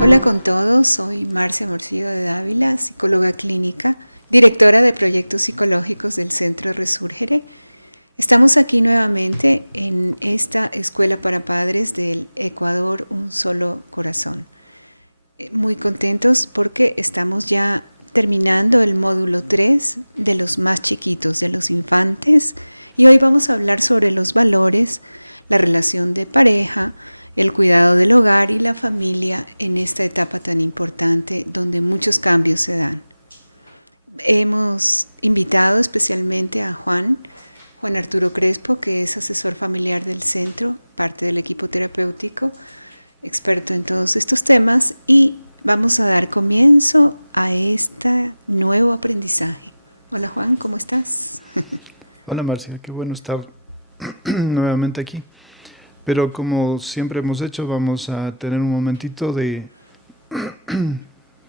Hola con todos, soy Marcia Morcillo de Dávila, psicóloga clínica, directora de proyectos psicológicos del Centro Resúrgere. Estamos aquí nuevamente en esta escuela para padres del Ecuador, Un Solo Corazón. Muy contentos porque estamos ya terminando el módulo 3 de los más chiquitos, de los infantes, y hoy vamos a hablar sobre los valores, la relación de pareja, el cuidado del hogar y la familia en esta etapa tan importante donde muchos cambios se dan. Hemos invitado especialmente a Juan Arturo Crespo, que es asesor familiar del centro, parte del equipo terapéutico, experto en todos estos temas, y vamos a dar comienzo a este nuevo aprendizaje. Hola Juan, ¿cómo estás? Hola Marcia, qué bueno estar nuevamente aquí. Pero como siempre hemos hecho, vamos a tener un momentito de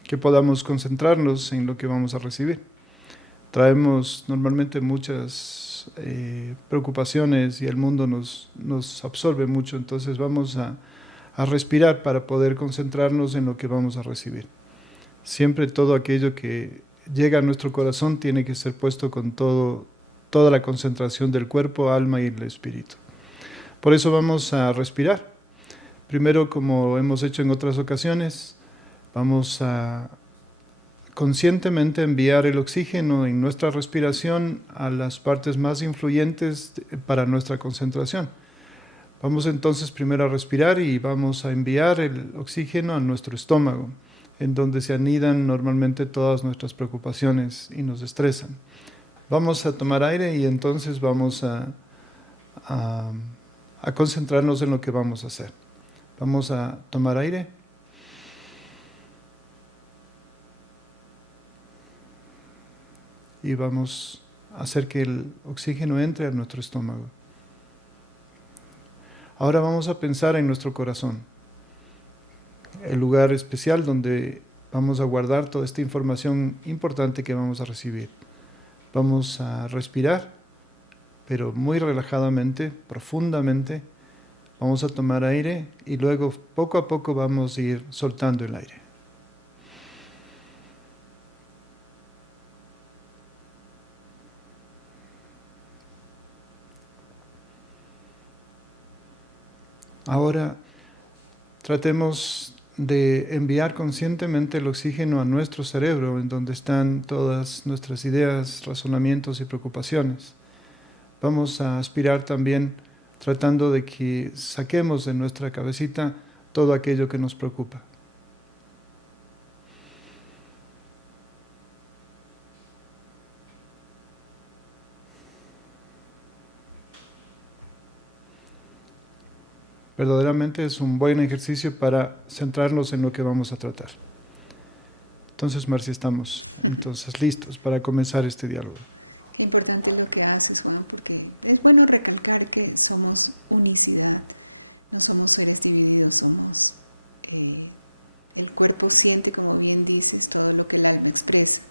que podamos concentrarnos en lo que vamos a recibir. Traemos normalmente muchas preocupaciones y el mundo nos absorbe mucho, entonces vamos a respirar para poder concentrarnos en lo que vamos a recibir. Siempre todo aquello que llega a nuestro corazón tiene que ser puesto con toda la concentración del cuerpo, alma y el espíritu. Por eso vamos a respirar. Primero, como hemos hecho en otras ocasiones, vamos a conscientemente enviar el oxígeno en nuestra respiración a las partes más influyentes para nuestra concentración. Vamos entonces primero a respirar y vamos a enviar el oxígeno a nuestro estómago, en donde se anidan normalmente todas nuestras preocupaciones y nos estresan. Vamos a tomar aire y entonces vamos a concentrarnos en lo que vamos a hacer. Vamos a tomar aire. Y vamos a hacer que el oxígeno entre a nuestro estómago. Ahora vamos a pensar en nuestro corazón, el lugar especial donde vamos a guardar toda esta información importante que vamos a recibir. Vamos a respirar, pero muy relajadamente, profundamente. Vamos a tomar aire y luego poco a poco vamos a ir soltando el aire. Ahora tratemos de enviar conscientemente el oxígeno a nuestro cerebro, en donde están todas nuestras ideas, razonamientos y preocupaciones. Vamos a aspirar también tratando de que saquemos de nuestra cabecita todo aquello que nos preocupa. Verdaderamente es un buen ejercicio para centrarnos en lo que vamos a tratar. Entonces, Marcia, estamos listos para comenzar este diálogo. Qué importante lo que haces, Juan, porque es bueno recalcar que somos unicidad, no somos seres divididos, somos el cuerpo siente, como bien dices, todo lo que el alma expresa.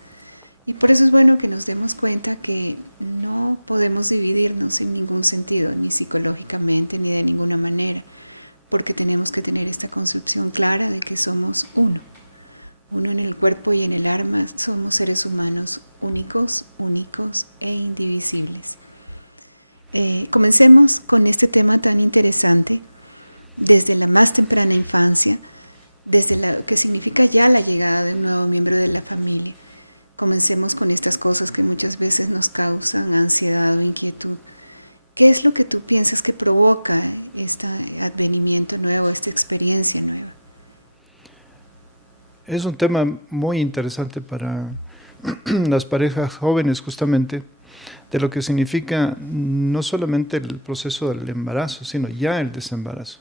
Y por eso es bueno que nos demos cuenta que no podemos dividirnos en ningún sentido, ni psicológicamente, ni de ninguna manera, porque tenemos que tener esta concepción clara de que somos uno. Uno en el cuerpo y en el alma, somos seres humanos únicos e indivisibles. Comencemos con este tema tan interesante, desde la más temprana infancia, desde lo que significa ya la llegada de un nuevo miembro de la familia. Comencemos con estas cosas que muchas veces nos causan ansiedad o inquietud. ¿Qué es lo que tú piensas que provoca este advenimiento nuevo, esta experiencia nueva? Es un tema muy interesante para las parejas jóvenes, justamente, de lo que significa no solamente el proceso del embarazo, sino ya el desembarazo.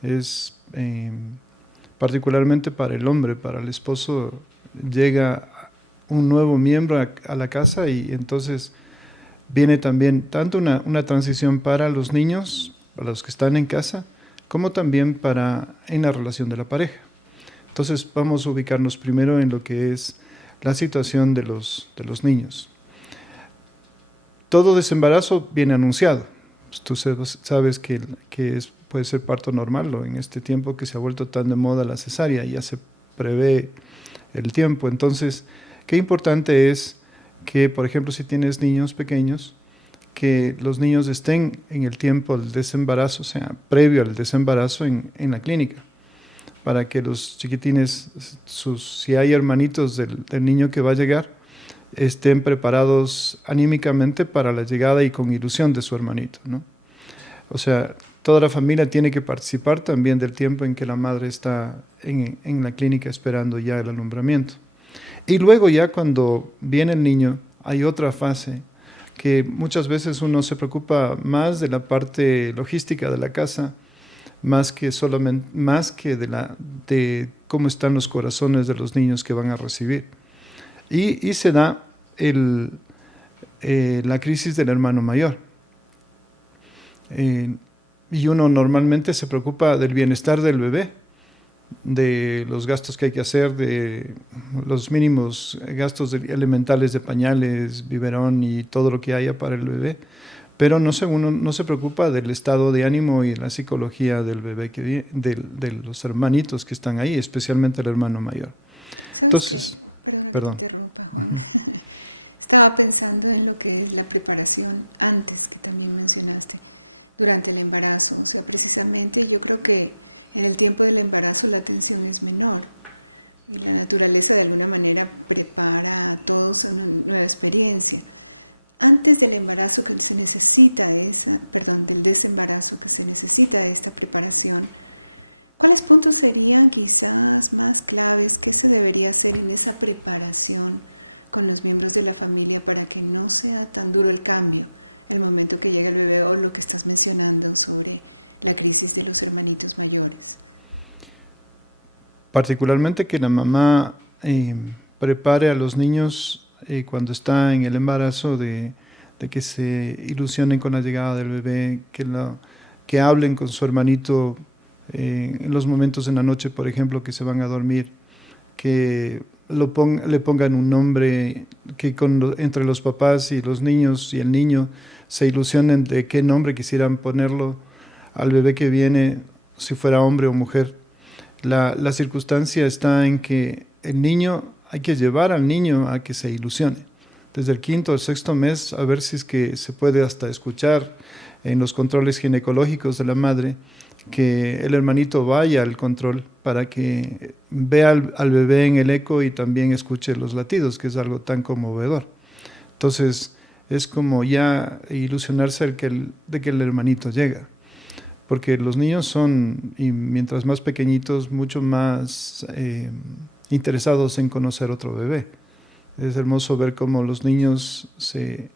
Es particularmente para el hombre, para el esposo, llega un nuevo miembro a la casa y entonces viene también tanto una transición para los niños, para los que están en casa, como también en la relación de la pareja. Entonces vamos a ubicarnos primero en lo que es la situación de los niños. Todo desembarazo viene anunciado. pues tú sabes que puede ser parto normal, o en este tiempo que se ha vuelto tan de moda la cesárea, ya se prevé el tiempo. Entonces, qué importante es que, por ejemplo, si tienes niños pequeños, que los niños estén en el tiempo del desembarazo, o sea, previo al desembarazo en la clínica, para que los chiquitines, si hay hermanitos del niño que va a llegar, estén preparados anímicamente para la llegada y con ilusión de su hermanito, ¿no? O sea, toda la familia tiene que participar también del tiempo en que la madre está en la clínica esperando ya el alumbramiento. Y luego ya cuando viene el niño, hay otra fase que muchas veces uno se preocupa más de la parte logística de la casa, más que de cómo están los corazones de los niños que van a recibir. Y se da la crisis del hermano mayor. Y uno normalmente se preocupa del bienestar del bebé, de los gastos que hay que hacer, de los mínimos gastos elementales de pañales, biberón y todo lo que haya para el bebé, pero uno no se preocupa del estado de ánimo y la psicología del bebé, de los hermanitos que están ahí, especialmente el hermano mayor. ¿Sabes qué? Perdona que te interrumpa, Juan. Estaba pensando en lo que es la preparación antes, que también mencionaste, durante el embarazo. O sea, precisamente yo creo que en el tiempo del embarazo la tensión es menor y la naturaleza de alguna manera prepara a todos a una nueva experiencia. Antes del embarazo que se necesita del desembarazo que se necesita esta preparación, ¿cuáles puntos serían quizás más claves que se debería hacer en esa preparación con los miembros de la familia para que no sea tan duro el cambio, el momento que llega el bebé, o lo que estás mencionando sobre la crisis de los hermanitos mayores? Particularmente que la mamá prepare a los niños cuando está en el embarazo, de que se ilusionen con la llegada del bebé, que hablen con su hermanito en los momentos en la noche, por ejemplo, que se van a dormir, que le pongan un nombre, que entre los papás y los niños y el niño se ilusionen de qué nombre quisieran ponerlo al bebé que viene, si fuera hombre o mujer. La circunstancia está en que hay que llevar al niño a que se ilusione. Desde el 5º o 6º mes, a ver si es que se puede hasta escuchar en los controles ginecológicos de la madre, que el hermanito vaya al control para que vea al bebé en el eco y también escuche los latidos, que es algo tan conmovedor. Entonces, es como ya ilusionarse de que el hermanito llega. Porque los niños son, y mientras más pequeñitos, mucho más interesados en conocer otro bebé. Es hermoso ver cómo los niños se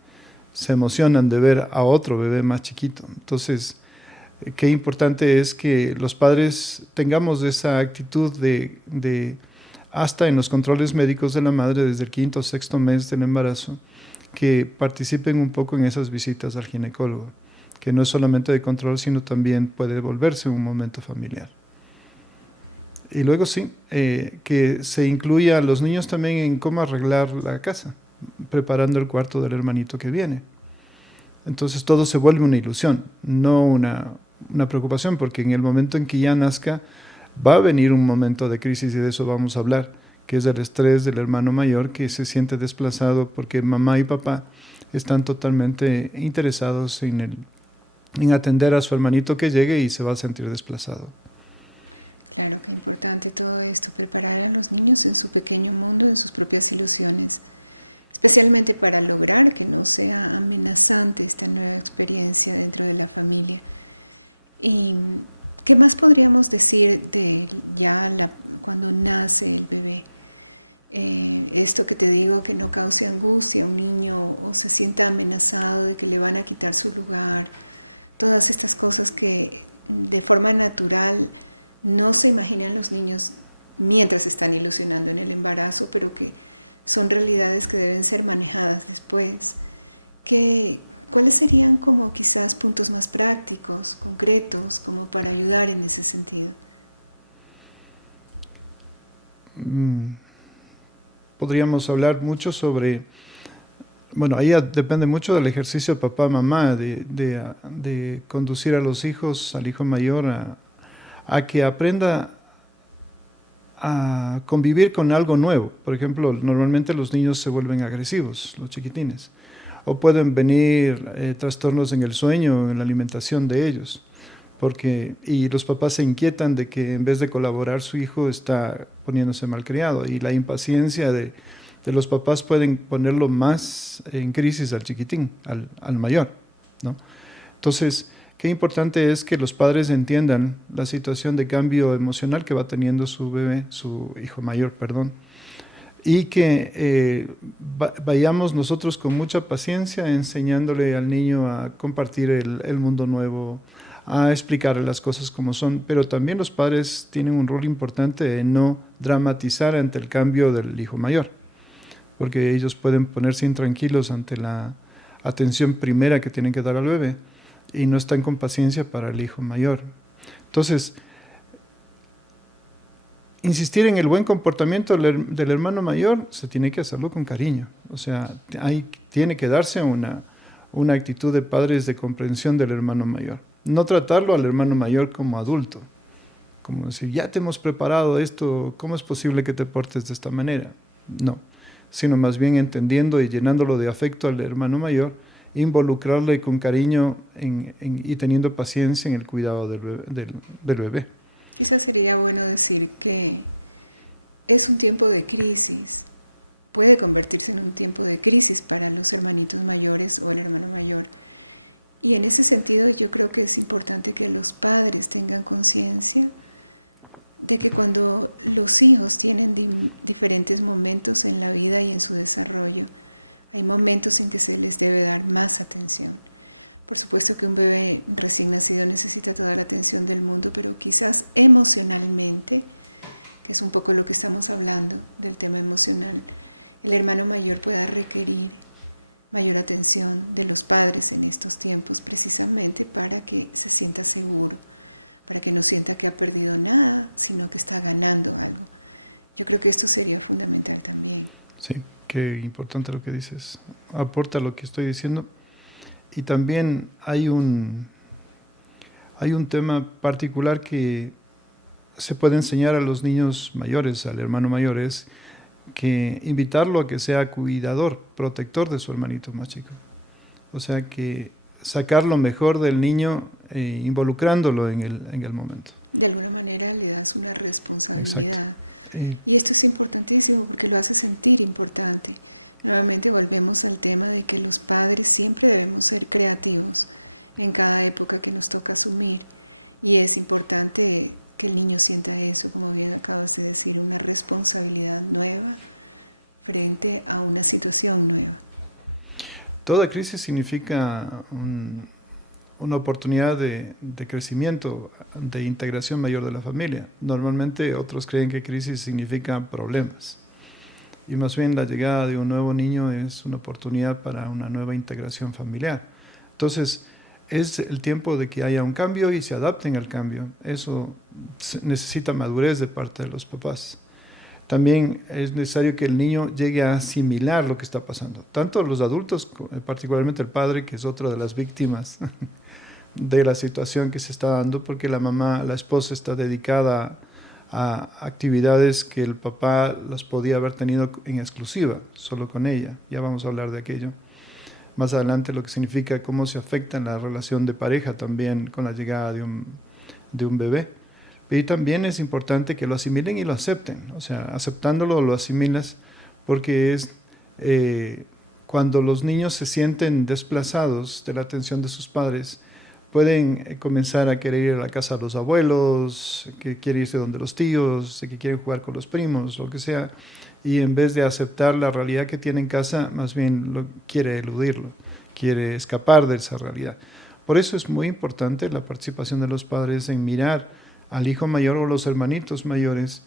emocionan de ver a otro bebé más chiquito. Entonces, qué importante es que los padres tengamos esa actitud de hasta en los controles médicos de la madre, desde el 5º o 6º mes del embarazo, que participen un poco en esas visitas al ginecólogo, que no es solamente de control, sino también puede volverse un momento familiar. Y luego sí, que se incluya a los niños también en cómo arreglar la casa, preparando el cuarto del hermanito que viene. Entonces todo se vuelve una ilusión, no una preocupación, porque en el momento en que ya nazca va a venir un momento de crisis, y de eso vamos a hablar, que es el estrés del hermano mayor, que se siente desplazado porque mamá y papá están totalmente interesados en atender a su hermanito que llegue, y se va a sentir desplazado. Claro, qué importante todo esto, preparar a los niños en su pequeño mundo, en sus propias ilusiones, especialmente para lograr que no sea amenazante esta nueva experiencia dentro de la familia. ¿Y qué más podríamos decir de cuando nace el bebé? Esto que te digo, que no cause angustia a un niño o se sienta amenazado de que le van a quitar su lugar, todas estas cosas que de forma natural no se imaginan los niños mientras están ilusionando en el embarazo, pero que son realidades que deben ser manejadas después. ¿Cuáles serían como quizás puntos más prácticos, concretos, como para ayudar en ese sentido? Podríamos hablar mucho sobre Bueno, ahí depende mucho del ejercicio de papá, mamá, de conducir a los hijos, al hijo mayor, a que aprenda a convivir con algo nuevo. Por ejemplo, normalmente los niños se vuelven agresivos, los chiquitines, o pueden venir trastornos en el sueño, en la alimentación de ellos, y los papás se inquietan de que en vez de colaborar su hijo está poniéndose malcriado, y la impaciencia de los papás pueden ponerlo más en crisis al chiquitín, al mayor, ¿no? Entonces, qué importante es que los padres entiendan la situación de cambio emocional que va teniendo su bebé, su hijo mayor, perdón, y que vayamos nosotros con mucha paciencia enseñándole al niño a compartir el mundo nuevo, a explicarle las cosas como son, pero también los padres tienen un rol importante en no dramatizar ante el cambio del hijo mayor, porque ellos pueden ponerse intranquilos ante la atención primera que tienen que dar al bebé y no están con paciencia para el hijo mayor. Entonces, insistir en el buen comportamiento del hermano mayor se tiene que hacerlo con cariño. O sea, tiene que darse una actitud de padres de comprensión del hermano mayor. No tratarlo al hermano mayor como adulto, como decir, ya te hemos preparado esto, ¿cómo es posible que te portes de esta manera? No, sino más bien entendiendo y llenándolo de afecto al hermano mayor, involucrarlo y con cariño y teniendo paciencia en el cuidado del bebé. Quizás sería bueno decir que es un tiempo de crisis, puede convertirse en un tiempo de crisis para los hermanitos mayores o el hermano mayor. Y en ese sentido yo creo que es importante que los padres tengan conciencia de que cuando los hijos tienen diferentes momentos en la vida y en su desarrollo, hay momentos en que se les debe dar más atención. Por supuesto que un bebé recién nacido necesita toda la atención del mundo, pero quizás emocionalmente, que es un poco lo que estamos hablando del tema emocional, el hermano mayor pueda requerir mayor atención de los padres en estos tiempos, precisamente para que se sienta seguro, para que no sienta que ha perdido nada, sino que está ganando algo. Yo creo que esto sería fundamental también. Sí, qué importante lo que dices. Aporta lo que estoy diciendo. Y también hay un tema particular que se puede enseñar a los niños mayores, al hermano mayor, es que invitarlo a que sea cuidador, protector de su hermanito más chico. O sea, que sacar lo mejor del niño involucrándolo en el momento. De alguna manera le das una responsabilidad. Y esto es importantísimo porque lo hace sentir importante. Nuevamente volvemos al tema de que los padres siempre debemos ser creativos en cada época que nos toca asumir. Y es importante que el niño sienta eso, como bien acabas de decir, una responsabilidad nueva frente a una situación nueva. Toda crisis significa una oportunidad de crecimiento, de integración mayor de la familia. Normalmente otros creen que crisis significa problemas. Y más bien la llegada de un nuevo niño es una oportunidad para una nueva integración familiar. Entonces, es el tiempo de que haya un cambio y se adapten al cambio. Eso necesita madurez de parte de los papás. También es necesario que el niño llegue a asimilar lo que está pasando. Tanto los adultos, particularmente el padre, que es otra de las víctimas de la situación que se está dando, porque la esposa está dedicada a actividades que el papá las podía haber tenido en exclusiva, solo con ella. Ya vamos a hablar de aquello. Más adelante lo que significa cómo se afecta en la relación de pareja también con la llegada de un bebé. Y también es importante que lo asimilen y lo acepten. O sea, aceptándolo lo asimilas porque es cuando los niños se sienten desplazados de la atención de sus padres, pueden comenzar a querer ir a la casa de los abuelos, que quieren irse donde los tíos, que quieren jugar con los primos, lo que sea, y en vez de aceptar la realidad que tiene en casa, más bien quiere eludirlo, quiere escapar de esa realidad. Por eso es muy importante la participación de los padres en mirar al hijo mayor o los hermanitos mayores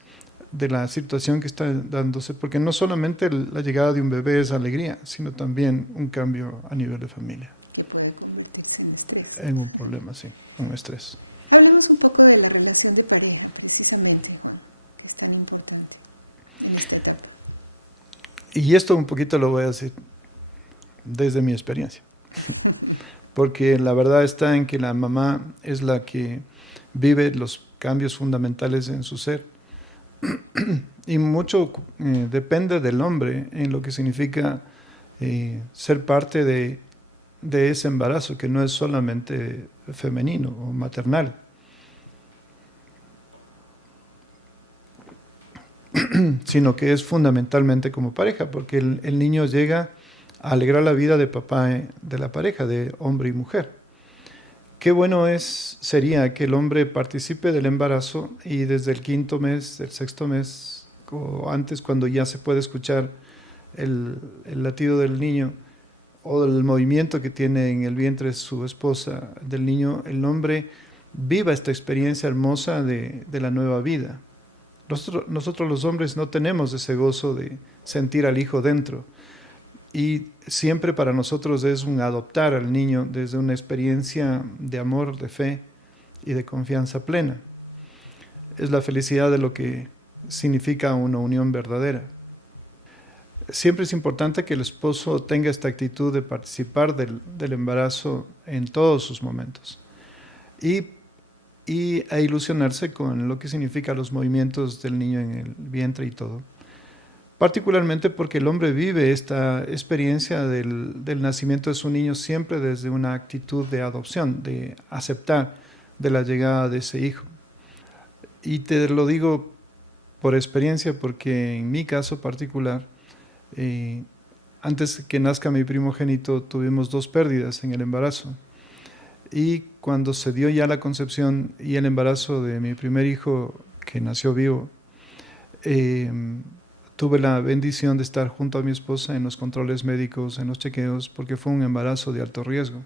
de la situación que está dándose, porque no solamente la llegada de un bebé es alegría, sino también un cambio a nivel de familia. Que puede convertirse en estrés. En un problema, sí, en un estrés. Hablemos un poco de la relación de pareja, precisamente, Juan, que es tan importante en esta etapa. Y esto un poquito lo voy a decir desde mi experiencia. Porque la verdad está en que la mamá es la que vive los cambios fundamentales en su ser. Y mucho depende del hombre en lo que significa ser parte de ese embarazo, que no es solamente femenino o maternal. Sino que es fundamentalmente como pareja, porque el niño llega a alegrar la vida de papá, de la pareja, de hombre y mujer. Qué bueno sería que el hombre participe del embarazo y desde el 5.º mes, el 6.º mes, o antes, cuando ya se puede escuchar el latido del niño o el movimiento que tiene en el vientre su esposa del niño, el hombre viva esta experiencia hermosa de la nueva vida. Nosotros los hombres no tenemos ese gozo de sentir al hijo dentro, y siempre para nosotros es un adoptar al niño desde una experiencia de amor, de fe y de confianza plena. Es la felicidad de lo que significa una unión verdadera. Siempre es importante que el esposo tenga esta actitud de participar del embarazo en todos sus momentos y a ilusionarse con lo que significa los movimientos del niño en el vientre y todo. Particularmente porque el hombre vive esta experiencia del nacimiento de su niño siempre desde una actitud de adopción, de aceptar de la llegada de ese hijo. Y te lo digo por experiencia, porque en mi caso particular, antes que nazca mi primogénito, tuvimos 2 pérdidas en el embarazo. Y cuando se dio ya la concepción y el embarazo de mi primer hijo, que nació vivo, tuve la bendición de estar junto a mi esposa en los controles médicos, en los chequeos, porque fue un embarazo de alto riesgo.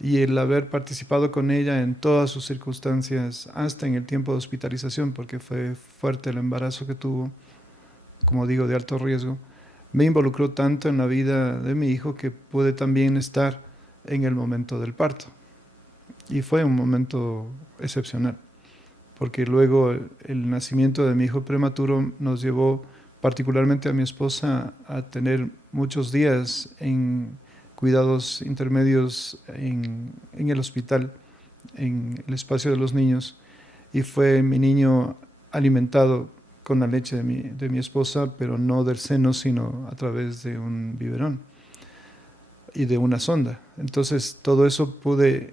Y el haber participado con ella en todas sus circunstancias, hasta en el tiempo de hospitalización, porque fue fuerte el embarazo que tuvo, como digo, de alto riesgo, me involucró tanto en la vida de mi hijo que pude también estar en el momento del parto. Y fue un momento excepcional, porque luego el nacimiento de mi hijo prematuro nos llevó, particularmente a mi esposa, a tener muchos días en cuidados intermedios en el hospital, en el espacio de los niños, y fue mi niño alimentado con la leche de mi esposa, pero no del seno, sino a través de un biberón y de una sonda. Entonces todo eso pude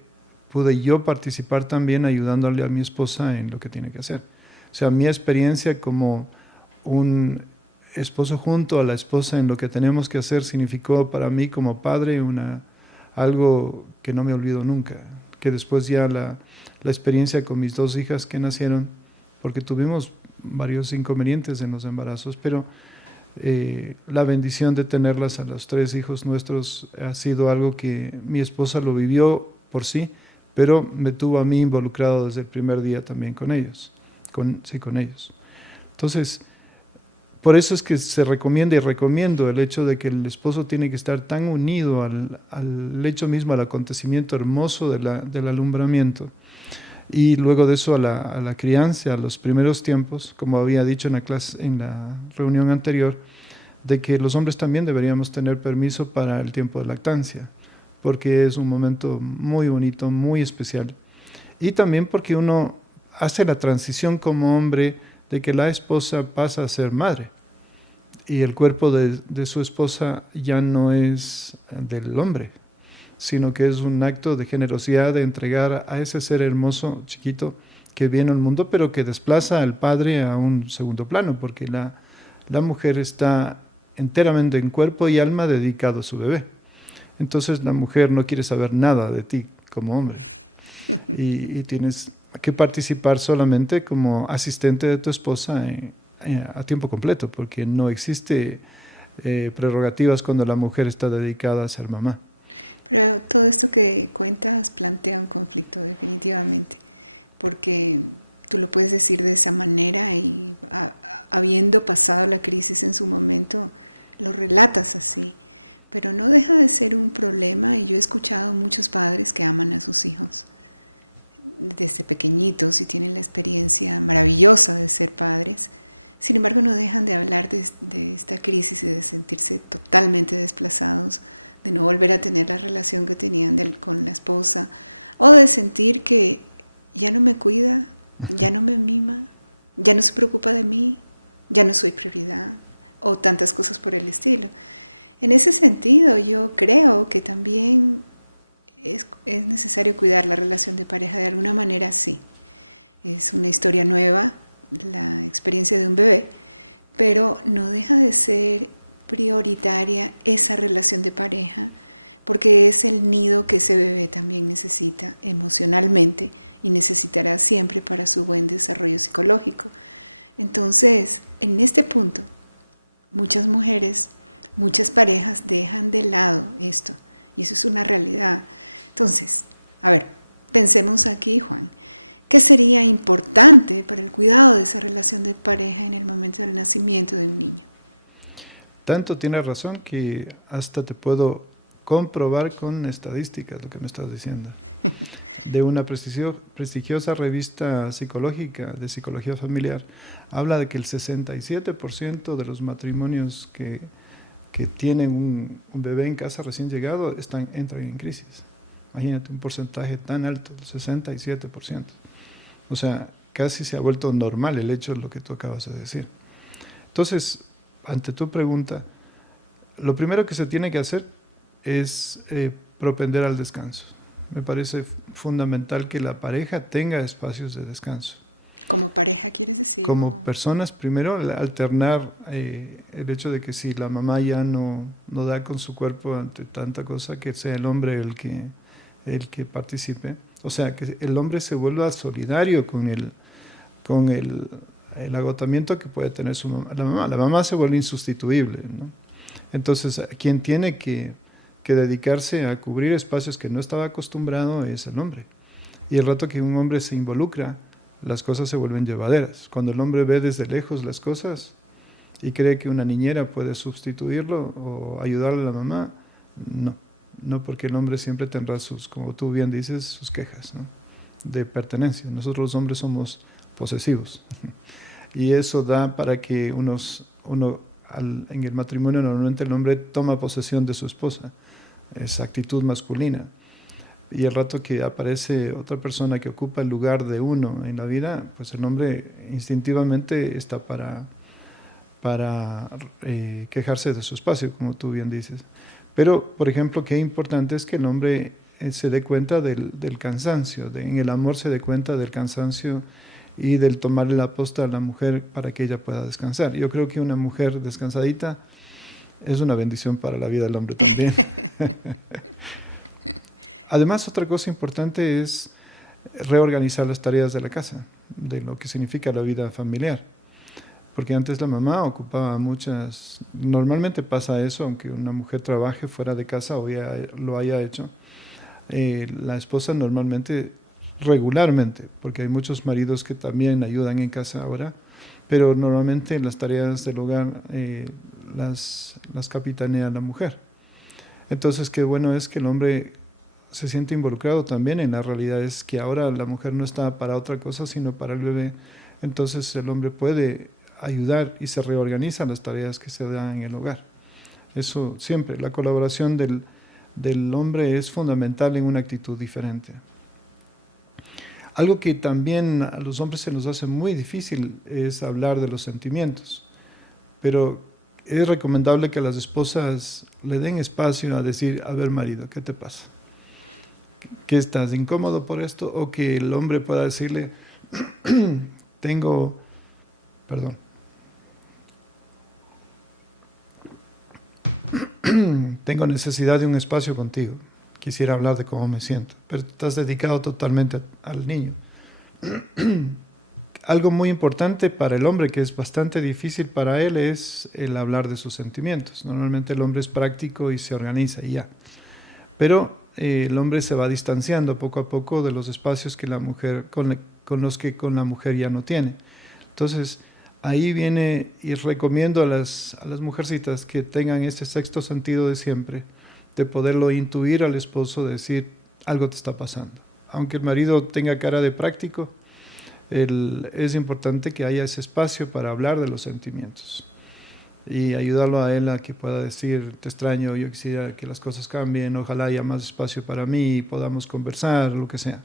yo participar también, ayudándole a mi esposa en lo que tiene que hacer. O sea, mi experiencia como un esposo junto a la esposa en lo que tenemos que hacer significó para mí como padre algo que no me olvido nunca, que después ya la experiencia con mis 2 hijas que nacieron, porque tuvimos varios inconvenientes en los embarazos, pero la bendición de tenerlas a los 3 hijos nuestros ha sido algo que mi esposa lo vivió por sí, pero me tuvo a mí involucrado desde el primer día también con ellos. Entonces, por eso es que se recomienda y recomiendo el hecho de que el esposo tiene que estar tan unido al hecho mismo, al acontecimiento hermoso del alumbramiento, y luego de eso a la crianza, a los primeros tiempos, como había dicho en la reunión anterior, de que los hombres también deberíamos tener permiso para el tiempo de lactancia, porque es un momento muy bonito, muy especial, y también porque uno hace la transición como hombre de que la esposa pasa a ser madre, y el cuerpo de su esposa ya no es del hombre, sino que es un acto de generosidad, de entregar a ese ser hermoso, chiquito, que viene al mundo, pero que desplaza al padre a un segundo plano, porque la mujer está enteramente en cuerpo y alma dedicado a su bebé. Entonces la mujer no quiere saber nada de ti como hombre, y tienes que participar solamente como asistente de tu esposa a tiempo completo, porque no existe prerrogativas cuando la mujer está dedicada a ser mamá. Pero todo esto que cuentas plantea un conflicto definitivamente, porque tú lo puedes decir de esa manera y habiendo pasado la crisis en su momento, lo relatas así, pero no deja de ser un problema. Y yo he escuchado muchos padres que aman a sus hijos desde pequeñitos y tienen la experiencia maravillosa de ser padres. Sin embargo, no dejan de hablar de esta crisis y de sentirse totalmente desplazados de no volver a tener la relación que tenían con la esposa, o de sentir que ya no me cuida, ya no me mima, ya no se preocupa de mí, ya no soy prioridad, o tantas cosas por el estilo. En ese sentido, yo creo que también es necesario cuidar la relación de pareja de alguna manera, sí. Es una historia nueva, la experiencia de un bebé, pero no deja de ser prioritaria esa relación de pareja, porque es el nido que ese bebé también necesita emocionalmente y necesitará siempre para su buen desarrollo psicológico. Entonces, en este punto, muchas mujeres, muchas parejas dejan de lado esto, y eso es una realidad. Entonces, a ver, pensemos aquí, Juan, ¿qué sería importante para el cuidado de esa relación de pareja en el momento del nacimiento de un niño? Tanto tienes razón que hasta te puedo comprobar con estadísticas lo que me estás diciendo. De una prestigiosa revista psicológica de psicología familiar, habla de que el 67% de los matrimonios que tienen un bebé en casa recién llegado entran en crisis. Imagínate un porcentaje tan alto, el 67%. O sea, casi se ha vuelto normal el hecho de lo que tú acabas de decir. Entonces, ante tu pregunta, lo primero que se tiene que hacer es propender al descanso. Me parece fundamental que la pareja tenga espacios de descanso. ¿Como pareja quieres decir? Como personas, primero, alternar el hecho de que si la mamá ya no da con su cuerpo ante tanta cosa, que sea el hombre el que participe. O sea, que el hombre se vuelva solidario con el agotamiento que puede tener su mamá. La mamá se vuelve insustituible, ¿no? Entonces, quien tiene que dedicarse a cubrir espacios que no estaba acostumbrado es el hombre. Y el rato que un hombre se involucra, las cosas se vuelven llevaderas. Cuando el hombre ve desde lejos las cosas y cree que una niñera puede sustituirlo o ayudarle a la mamá, no, porque el hombre siempre tendrá como tú bien dices, sus quejas, ¿no?, de pertenencia. Nosotros los hombres somos posesivos y eso da para que en el matrimonio normalmente el hombre toma posesión de su esposa, esa actitud masculina. Y el rato que aparece otra persona que ocupa el lugar de uno en la vida, pues el hombre instintivamente está para quejarse de su espacio, como tú bien dices. Pero, por ejemplo, qué importante es que el hombre se dé cuenta del cansancio, en el amor se dé cuenta del cansancio y del tomarle la posta a la mujer para que ella pueda descansar. Yo creo que una mujer descansadita es una bendición para la vida del hombre también. Además, otra cosa importante es reorganizar las tareas de la casa, de lo que significa la vida familiar. Porque antes la mamá ocupaba normalmente pasa eso, aunque una mujer trabaje fuera de casa o ya lo haya hecho, la esposa regularmente, porque hay muchos maridos que también ayudan en casa ahora, pero normalmente las tareas del hogar las capitanea la mujer. Entonces, qué bueno es que el hombre se siente involucrado también en la realidad, es que ahora la mujer no está para otra cosa sino para el bebé. Entonces el hombre puede ayudar y se reorganizan las tareas que se dan en el hogar. Eso siempre, la colaboración del hombre es fundamental en una actitud diferente. Algo que también a los hombres se nos hace muy difícil es hablar de los sentimientos, pero es recomendable que las esposas le den espacio a decir, a ver marido, ¿qué te pasa? ¿Que estás incómodo por esto? O que el hombre pueda decirle, tengo necesidad de un espacio contigo, quisiera hablar de cómo me siento, pero estás dedicado totalmente al niño. Algo muy importante para el hombre, que es bastante difícil para él, es el hablar de sus sentimientos. Normalmente el hombre es práctico y se organiza y ya. Pero el hombre se va distanciando poco a poco de los espacios que la mujer, con los que con la mujer ya no tiene. Entonces, ahí viene, y recomiendo a las mujercitas que tengan ese sexto sentido de siempre, de poderlo intuir al esposo, decir, algo te está pasando. Aunque el marido tenga cara de práctico, es importante que haya ese espacio para hablar de los sentimientos. y ayudarlo a él a que pueda decir, te extraño, yo quisiera que las cosas cambien, ojalá haya más espacio para mí, podamos conversar, lo que sea.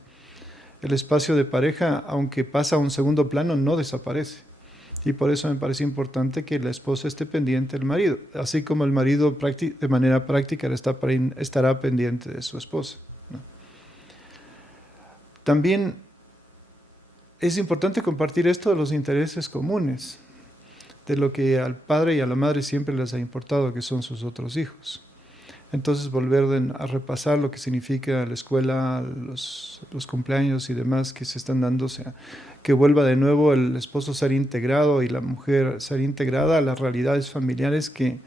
El espacio de pareja, aunque pasa a un segundo plano, no desaparece. Y por eso me parece importante que la esposa esté pendiente del marido, así como el marido de manera práctica estará pendiente de su esposa, ¿no? También es importante compartir esto de los intereses comunes, de lo que al padre y a la madre siempre les ha importado, que son sus otros hijos. Entonces volver a repasar lo que significa la escuela, los cumpleaños y demás que se están dando, o sea, que vuelva de nuevo el esposo a ser integrado y la mujer ser integrada a las realidades familiares que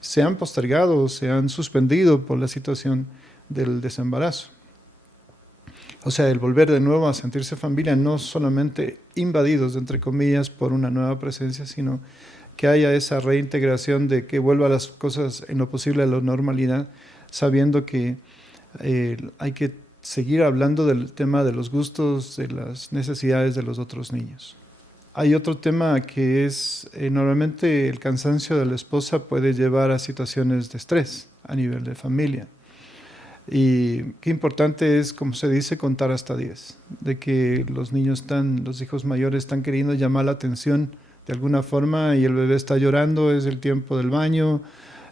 se han postergado o se han suspendido por la situación del desembarazo. O sea, el volver de nuevo a sentirse familia, no solamente invadidos, entre comillas, por una nueva presencia, sino que haya esa reintegración de que vuelva las cosas en lo posible a la normalidad, sabiendo que hay que seguir hablando del tema de los gustos, de las necesidades de los otros niños. Hay otro tema que es, normalmente el cansancio de la esposa puede llevar a situaciones de estrés a nivel de familia. Y qué importante es, como se dice, contar hasta 10, de que los hijos mayores están queriendo llamar la atención de alguna forma y el bebé está llorando, es el tiempo del baño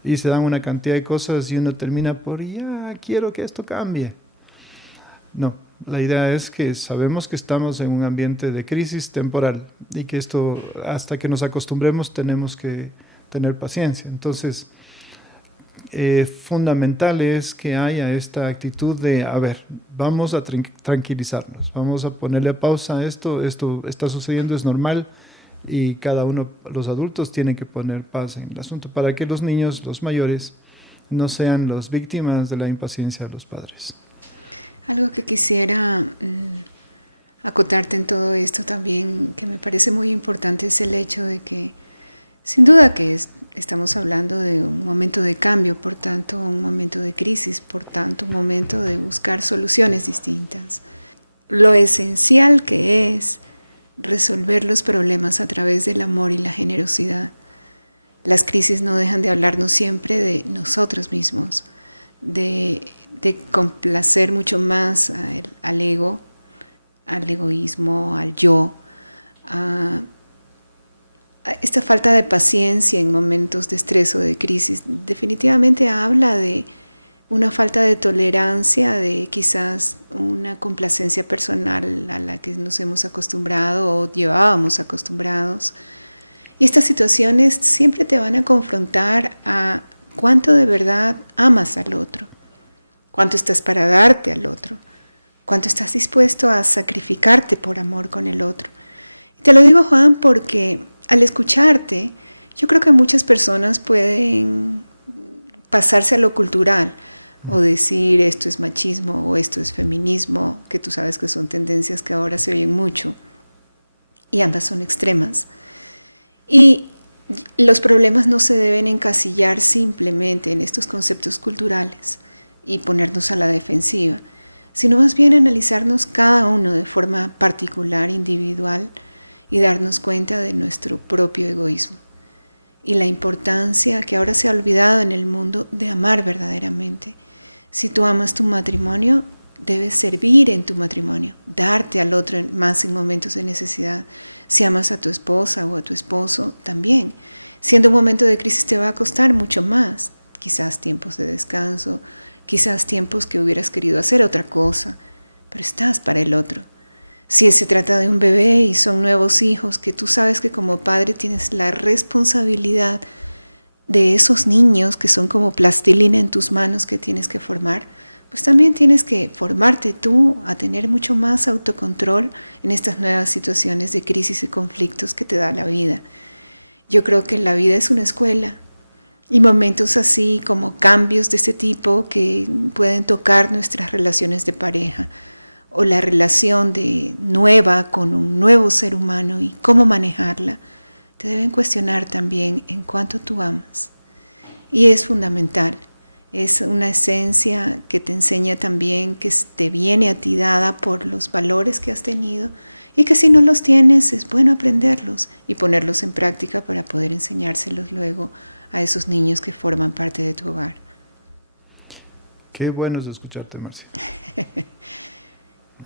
y se dan una cantidad de cosas y uno termina por ya quiero que esto cambie. No, la idea es que sabemos que estamos en un ambiente de crisis temporal y que esto, hasta que nos acostumbremos, tenemos que tener paciencia. Entonces, fundamental es que haya esta actitud de, a ver, vamos a tranquilizarnos, vamos a ponerle pausa a esto está sucediendo, es normal, y cada uno, los adultos, tienen que poner paz en el asunto para que los niños, los mayores, no sean las víctimas de la impaciencia de los padres. Algo que quisiera acotarte en todo esto también, que me parece muy importante, es el hecho de que, sin duda que estamos hablando de un momento de cambio, por tanto, un momento de crisis, por tanto, un momento de buscar soluciones distintas. Lo esencial que es resolver los problemas a través del amor y la generosidad. Las crisis no dejan de hablarnos siempre de nosotros mismos, de complacer mucho más al ego, al egoísmo, al yo, a esta falta de paciencia en momentos de estrés o de crisis. Definitivamente habla de una falta de tolerancia, de quizás una complacencia personal a la que nos hemos acostumbrado o llevábamos acostumbrados. Y estas situaciones siempre te van a confrontar a cuánto de verdad amas al otro, cuánto estás para darte al otro, cuánto estás dispuesto a sacrificarte por amor con el otro. Y te lo digo, Juan, porque al escucharte, yo creo que muchas personas pueden pasarse a lo cultural, o decir esto es machismo o esto es feminismo, que tú sabes que son tendencias que ahora se oyen mucho y ambas son extremas. Y los problemas no se deben encasillar simplemente en estos conceptos culturales y ponernos a la defensiva, sino más bien analizarnos cada uno de forma particular, individual, y darnos cuenta de nuestro propio egoísmo y la importancia que ahora se ha olvidado en el mundo de amar verdaderamente. Si tú amas tu matrimonio, debes servir en tu matrimonio, darte al otro más en momentos de necesidad. Si amas a tu esposa o a tu esposo, también. Siendo un momento de crisis te va a costar mucho más. Quizás tiempos de descanso, quizás tiempos que hubieras querido hacer otra cosa, pero estás para el otro. Si se trata de un bebé y son nuevos hijos, que tú sabes que como padre tienes la responsabilidad de esos niños que son como plastilina en tus manos que tienes que formar, pues también tienes que formarte tú a tener mucho más autocontrol en estas nuevas situaciones de crisis y conflictos que te da la vida. Yo creo que la vida es una escuela y momentos así como cambios de este tipo que pueden tocar nuestras relaciones de pareja o la relación nueva con un nuevo ser humano y cómo manejarla, te deben cuestionar también en cuánto tú amas. Y es fundamental Es una esencia que te enseña también, que te viene a ti dada por los valores que has tenido y que si no los tienes es bueno aprenderlos y ponerlos en práctica para poder enseñárselos luego a esos niños que forman parte de tu hogar. Qué bueno es escucharte, Marcia.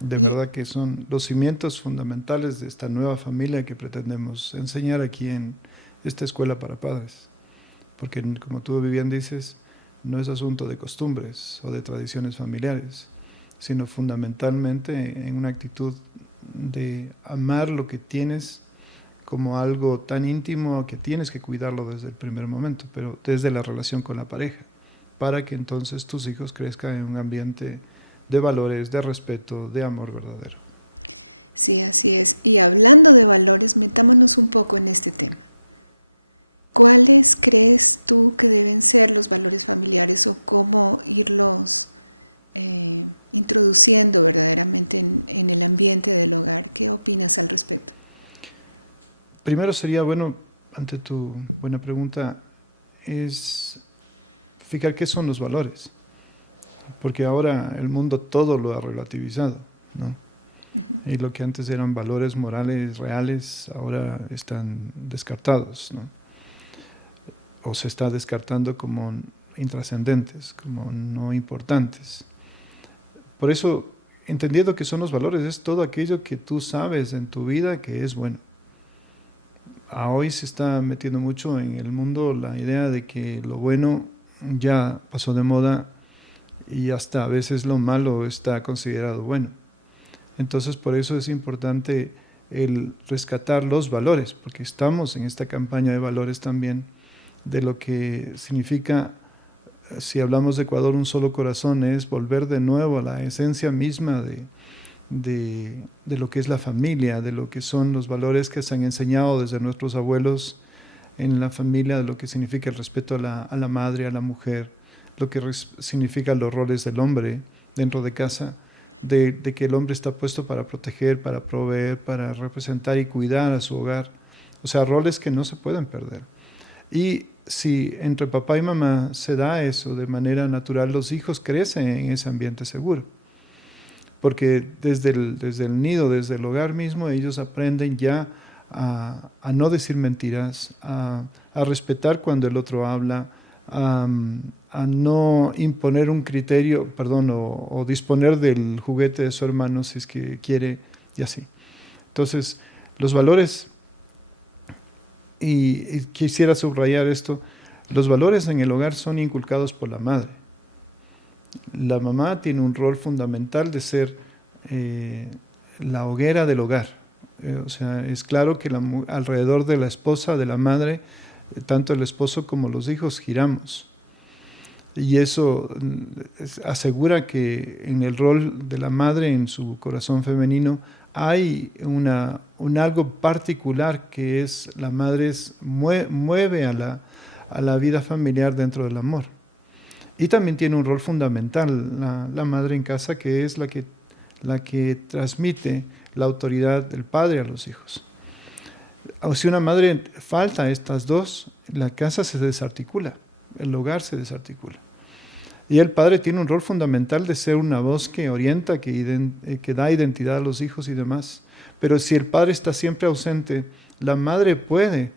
De verdad que son los cimientos fundamentales de esta nueva familia que pretendemos enseñar aquí en esta escuela para padres. Porque como tú bien dices, no es asunto de costumbres o de tradiciones familiares, sino fundamentalmente en una actitud de amar lo que tienes como algo tan íntimo que tienes que cuidarlo desde el primer momento, pero desde la relación con la pareja, para que entonces tus hijos crezcan en un ambiente de valores, de respeto, de amor verdadero. Sí, así es. Y hablando de valores, metámonos un poco en este tema. ¿Cuáles crees tú que deben ser los valores familiares o cómo irlos introduciendo verdaderamente en el ambiente del hogar? ¿Qué opinas al respecto? Primero sería bueno, ante tu buena pregunta, es fijar qué son los valores. Porque ahora el mundo todo lo ha relativizado, ¿no? Uh-huh. Y lo que antes eran valores morales reales, ahora están descartados, ¿no? O se está descartando como intrascendentes, como no importantes. Por eso, entendiendo que son los valores, es todo aquello que tú sabes en tu vida que es bueno. Hoy se está metiendo mucho en el mundo la idea de que lo bueno ya pasó de moda y hasta a veces lo malo está considerado bueno. Entonces por eso es importante el rescatar los valores, porque estamos en esta campaña de valores también, de lo que significa, si hablamos de Ecuador, un solo corazón, es volver de nuevo a la esencia misma de lo que es la familia, de lo que son los valores que se han enseñado desde nuestros abuelos en la familia, de lo que significa el respeto a la madre, a la mujer, lo que significa los roles del hombre dentro de casa, de que el hombre está puesto para proteger, para proveer, para representar y cuidar a su hogar. O sea, roles que no se pueden perder. Y si entre papá y mamá se da eso de manera natural, los hijos crecen en ese ambiente seguro. Porque desde el nido, desde el hogar mismo, ellos aprenden ya a no decir mentiras, a respetar cuando el otro habla, a no imponer un criterio, o disponer del juguete de su hermano si es que quiere, y así. Entonces, los valores, y quisiera subrayar esto, los valores en el hogar son inculcados por la madre. La mamá tiene un rol fundamental de ser la hoguera del hogar. O sea, es claro que alrededor de la esposa, de la madre, tanto el esposo como los hijos giramos. Y eso asegura que en el rol de la madre, en su corazón femenino, hay un algo particular que es la madre mueve a la vida familiar dentro del amor. Y también tiene un rol fundamental la madre en casa, que es la que transmite la autoridad del padre a los hijos. O si una madre falta estas dos, la casa se desarticula, el hogar se desarticula. Y el padre tiene un rol fundamental de ser una voz que orienta, que da identidad a los hijos y demás. Pero si el padre está siempre ausente, la madre puede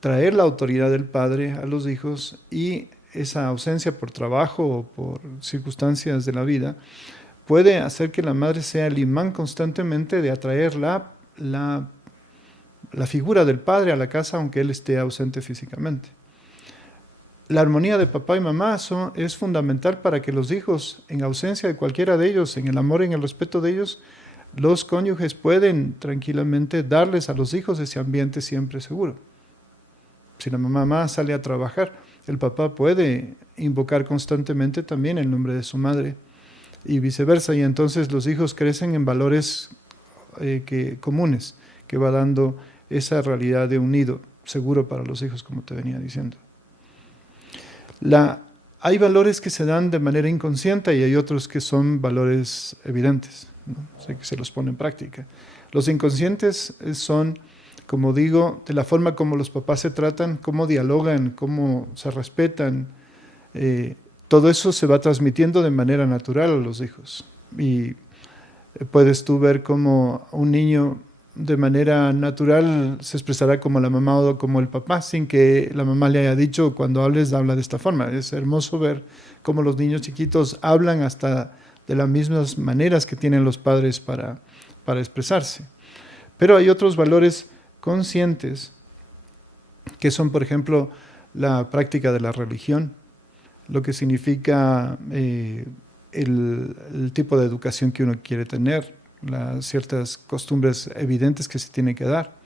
traer la autoridad del padre a los hijos, y esa ausencia por trabajo o por circunstancias de la vida puede hacer que la madre sea el imán constantemente de atraer la figura del padre a la casa, aunque él esté ausente físicamente. La armonía de papá y mamá es fundamental para que los hijos, en ausencia de cualquiera de ellos, en el amor y en el respeto de ellos, los cónyuges pueden tranquilamente darles a los hijos ese ambiente siempre seguro. Si la mamá sale a trabajar, el papá puede invocar constantemente también el nombre de su madre y viceversa, y entonces los hijos crecen en valores comunes, que va dando esa realidad de un nido seguro para los hijos, como te venía diciendo. Hay valores que se dan de manera inconsciente y hay otros que son valores evidentes, ¿no? O sea, que se los pone en práctica. Los inconscientes son, como digo, de la forma como los papás se tratan, cómo dialogan, cómo se respetan, todo eso se va transmitiendo de manera natural a los hijos. Y puedes tú ver cómo un niño de manera natural se expresará como la mamá o como el papá, sin que la mamá le haya dicho, cuando hables, habla de esta forma. Es hermoso ver cómo los niños chiquitos hablan hasta de las mismas maneras que tienen los padres para expresarse. Pero hay otros valores conscientes, que son, por ejemplo, la práctica de la religión, lo que significa el tipo de educación que uno quiere tener, ciertas costumbres evidentes que se tienen que dar,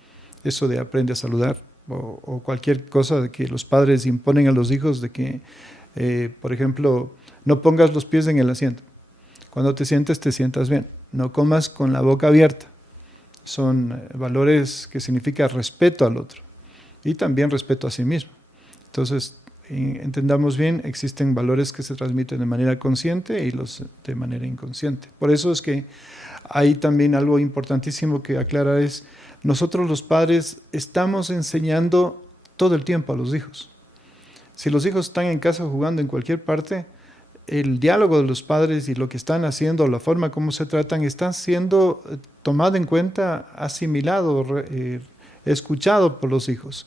eso de aprende a saludar, o cualquier cosa que los padres imponen a los hijos, de que, por ejemplo, no pongas los pies en el asiento, cuando te sientas bien, no comas con la boca abierta. Son valores que significan respeto al otro y también respeto a sí mismo. Entonces, entendamos bien, existen valores que se transmiten de manera consciente y los de manera inconsciente. Por eso es que hay también algo importantísimo que aclarar, es nosotros los padres estamos enseñando todo el tiempo a los hijos. Si los hijos están en casa jugando en cualquier parte, el diálogo de los padres y lo que están haciendo, la forma como se tratan, está siendo tomado en cuenta, asimilado, escuchado por los hijos.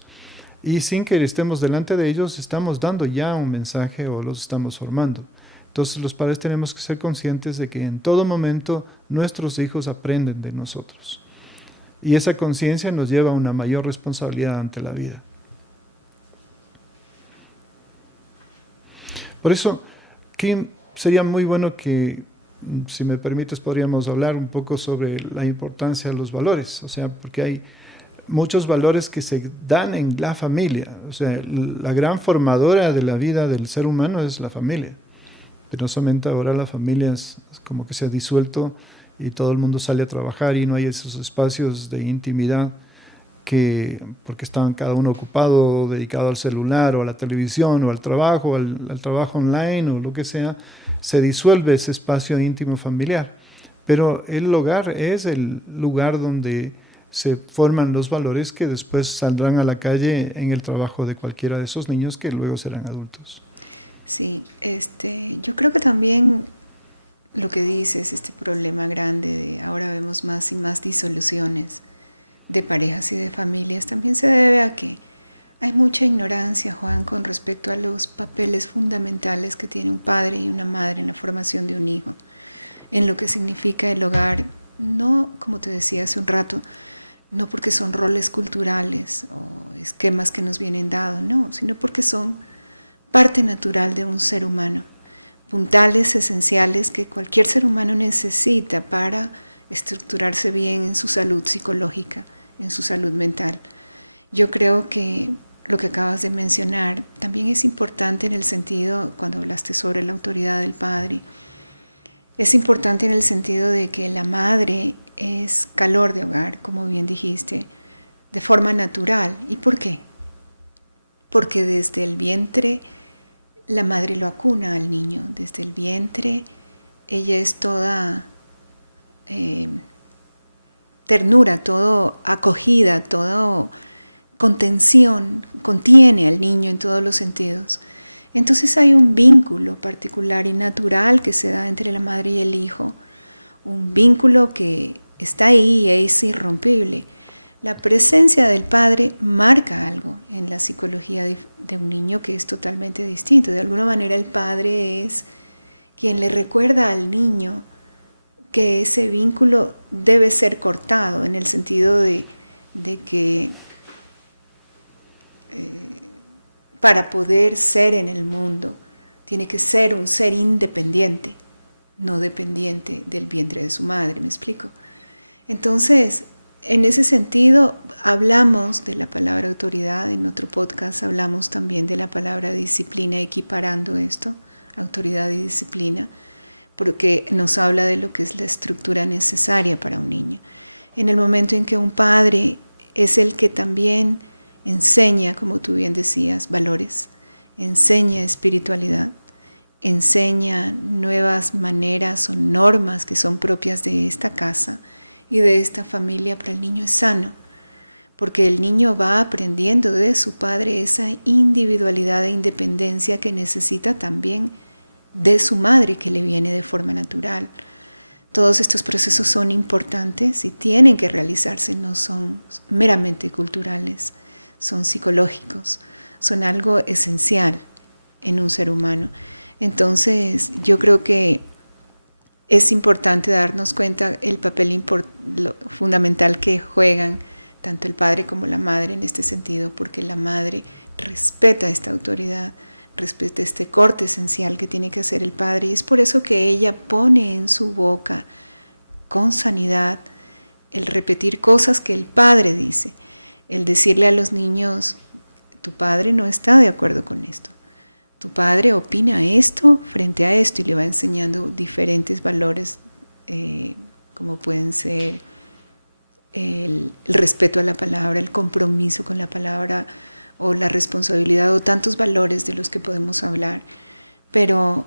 Y sin que estemos delante de ellos, estamos dando ya un mensaje o los estamos formando. Entonces los padres tenemos que ser conscientes de que en todo momento nuestros hijos aprenden de nosotros. Y esa conciencia nos lleva a una mayor responsabilidad ante la vida. Por eso, sería muy bueno que, si me permites, podríamos hablar un poco sobre la importancia de los valores. O sea, porque hay muchos valores que se dan en la familia. O sea, la gran formadora de la vida del ser humano es la familia. Penosamente ahora la familia es como que se ha disuelto y todo el mundo sale a trabajar y no hay esos espacios de intimidad porque estaban cada uno ocupado, dedicado al celular o a la televisión o al trabajo online o lo que sea. Se disuelve ese espacio íntimo familiar. Pero el hogar es el lugar donde se forman los valores que después saldrán a la calle en el trabajo de cualquiera de esos niños que luego serán adultos. Sí, yo creo que también lo que dices, este problema grande de ahora vemos más y más disoluciones de parejas y de familias, también se debe a que hay mucha ignorancia, Juan, con respecto a los papeles fundamentales que tiene un padre y una madre en la formación de un hijo, en lo que significa el hogar, no, como te decía hace un rato, no porque son roles culturales o esquemas que nos vienen dados, no, sino porque son parte natural de un ser humano, puntales esenciales que cualquier ser humano necesita para estructurarse bien en su salud psicológica, en su salud mental. Yo creo que lo que acabas de mencionar también es importante en el sentido, cuando hablaste sobre la autoridad del padre, es importante en el sentido de que la madre es calor de hogar, como bien dijiste, de forma natural. ¿Y por qué? Porque desde el vientre la madre lo acuna al niño, desde el vientre ella es toda ternura, todo acogida, todo contención, contiene al niño en todos los sentidos. Entonces hay un vínculo particular y natural que se da entre la madre y el hijo, un vínculo que está ahí y es irrompible. La presencia del padre marca algo en la psicología de un niño que es totalmente distinto. De alguna manera el padre es quien le recuerda al niño que ese vínculo debe ser cortado, en el sentido de que para poder ser en el mundo tiene que ser un ser independiente, no dependiente del vientre de su madre, ¿me explico? Entonces, en ese sentido, hablamos de la palabra autoridad, en otro podcast hablamos también de la palabra disciplina, equiparando esto, autoridad y disciplina, porque nos habla de lo que es la estructura necesaria para un niño. En el momento en que un padre es el que también enseña, como tú bien decías, valores, enseña espiritualidad, enseña nuevas maneras o normas que son propias de esta casa y de esta familia, para el niño es sano, porque el niño va aprendiendo de su padre esa individualidad e independencia que necesita también de su madre que le viene de forma natural. Todos estos procesos son importantes y tienen que realizarse, no son meramente culturales, son psicológicos, son algo esencial en un ser humano. Entonces, yo creo que es importante darnos cuenta el papel fundamental que juegan tanto el padre como la madre en este sentido, porque la madre respeta esta autoridad, respeta este corte esencial que tiene que hacer el padre, y es por eso que ella pone en su boca con sanidad el repetir cosas que el padre dice, el decirle a los niños, tu padre no está de acuerdo con esto, tu padre opina esto frente a esto, y le va enseñando diferentes valores como pueden ser el respeto a la palabra, el compromiso con la palabra o la responsabilidad, o tantos valores de los que podemos hablar, pero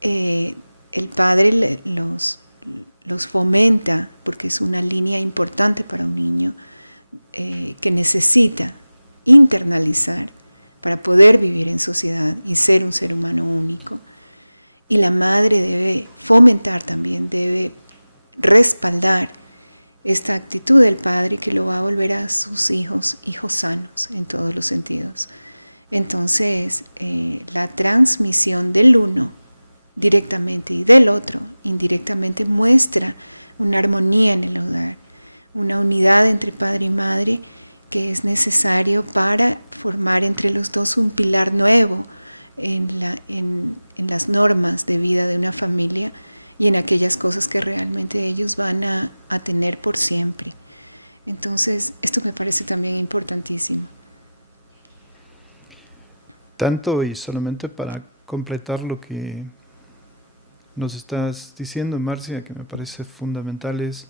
el padre los fomenta porque es una línea importante para un niño que necesita internalizar para poder vivir en sociedad y ser un ser humano único. Y la madre debe fomentar también, debe respaldar esta actitud del padre que lo va a volver a sus hijos sanos en todos los sentidos. Entonces, la transmisión del uno directamente y del otro indirectamente muestra una armonía en el hogar, una unidad entre padre y madre que es necesario para formar entre los dos un pilar nuevo en las normas de vida de una familia y en aquellas cosas que realmente ellos van a tener por siempre. Entonces, esto me parece también importantísimo. Tanto, y solamente para completar lo que nos estás diciendo, Marcia, que me parece fundamental, es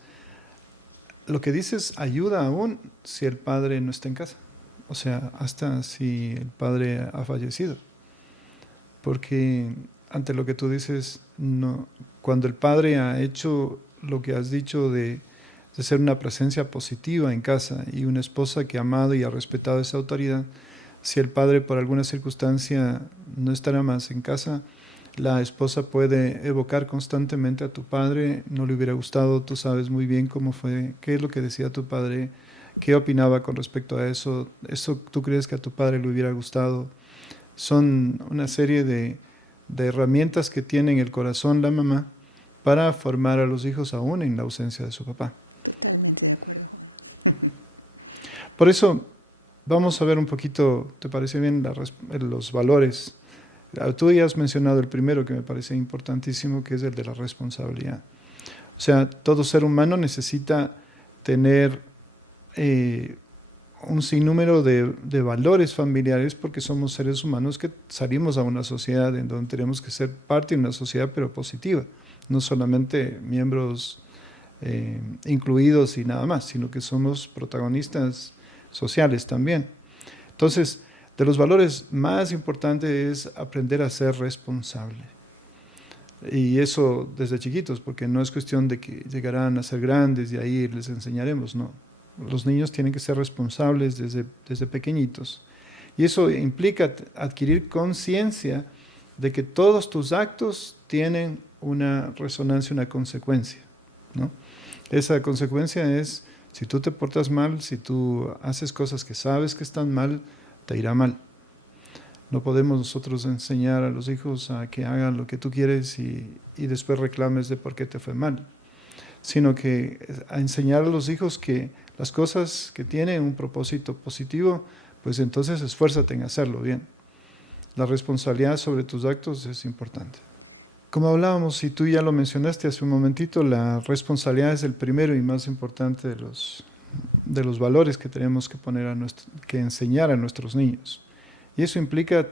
lo que dices ayuda aún si el padre no está en casa, o sea, hasta si el padre ha fallecido, porque ante lo que tú dices, no, cuando el padre ha hecho lo que has dicho de ser una presencia positiva en casa y una esposa que ha amado y ha respetado esa autoridad, si el padre por alguna circunstancia no estará más en casa, la esposa puede evocar constantemente a tu padre, no le hubiera gustado, tú sabes muy bien cómo fue, qué es lo que decía tu padre, qué opinaba con respecto a eso, tú crees que a tu padre le hubiera gustado. Son una serie de herramientas que tiene en el corazón la mamá para formar a los hijos aún en la ausencia de su papá. Totalmente de acuerdo, Juan. Por eso vamos a ver un poquito, ¿te parece bien los valores? Tú ya has mencionado el primero que me parece importantísimo, que es el de la responsabilidad. O sea, todo ser humano necesita tener un sinnúmero de valores familiares porque somos seres humanos que salimos a una sociedad en donde tenemos que ser parte de una sociedad pero positiva, no solamente miembros incluidos y nada más, sino que somos protagonistas sociales también. Entonces, de los valores más importantes es aprender a ser responsable. Y eso desde chiquitos, porque no es cuestión de que llegarán a ser grandes y ahí les enseñaremos, no. Los niños tienen que ser responsables desde pequeñitos. Y eso implica adquirir conciencia de que todos tus actos tienen una resonancia, una consecuencia, ¿no? Esa consecuencia es, si tú te portas mal, si tú haces cosas que sabes que están mal, te irá mal. No podemos nosotros enseñar a los hijos a que hagan lo que tú quieres y después reclames de por qué te fue mal, sino que a enseñar a los hijos que las cosas que tienen un propósito positivo, pues entonces esfuérzate en hacerlo bien. La responsabilidad sobre tus actos es importante. Como hablábamos, y tú ya lo mencionaste hace un momentito, la responsabilidad es el primero y más importante de los valores que tenemos que enseñar a nuestros niños. Y eso implica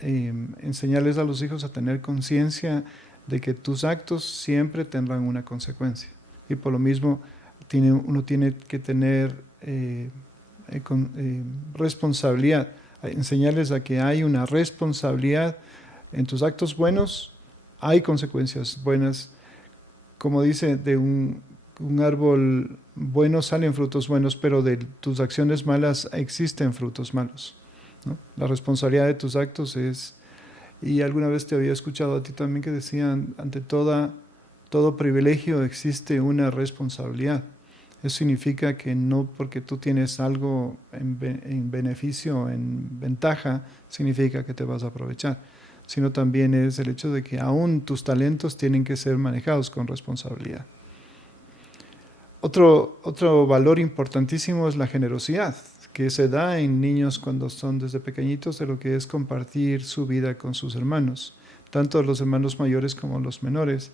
enseñarles a los hijos a tener conciencia de que tus actos siempre tendrán una consecuencia. Y por lo mismo uno tiene que tener responsabilidad, enseñarles a que hay una responsabilidad en tus actos buenos, hay consecuencias buenas. Como dice, de un árbol bueno salen frutos buenos, pero de tus acciones malas existen frutos malos, ¿no? La responsabilidad de tus actos es Y alguna vez te había escuchado a ti también que decían, ante todo privilegio existe una responsabilidad. Eso significa que no porque tú tienes algo en beneficio, en ventaja, significa que te vas a aprovechar, sino también es el hecho de que aún tus talentos tienen que ser manejados con responsabilidad. Otro valor importantísimo es la generosidad, que se da en niños cuando son desde pequeñitos, de lo que es compartir su vida con sus hermanos, tanto los hermanos mayores como los menores,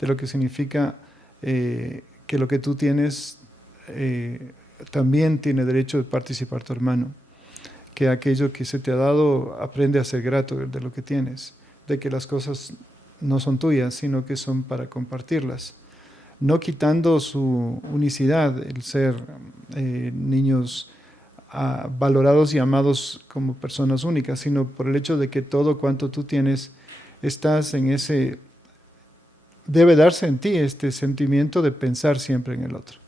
de lo que significa que lo que tú tienes también tiene derecho de participar tu hermano, que aquello que se te ha dado aprende a ser grato de lo que tienes, de que las cosas no son tuyas, sino que son para compartirlas, no quitando su unicidad, el ser niños valorados y amados como personas únicas, sino por el hecho de que todo cuanto tú tienes, estás en ese, debe darse en ti este sentimiento de pensar siempre en el otro.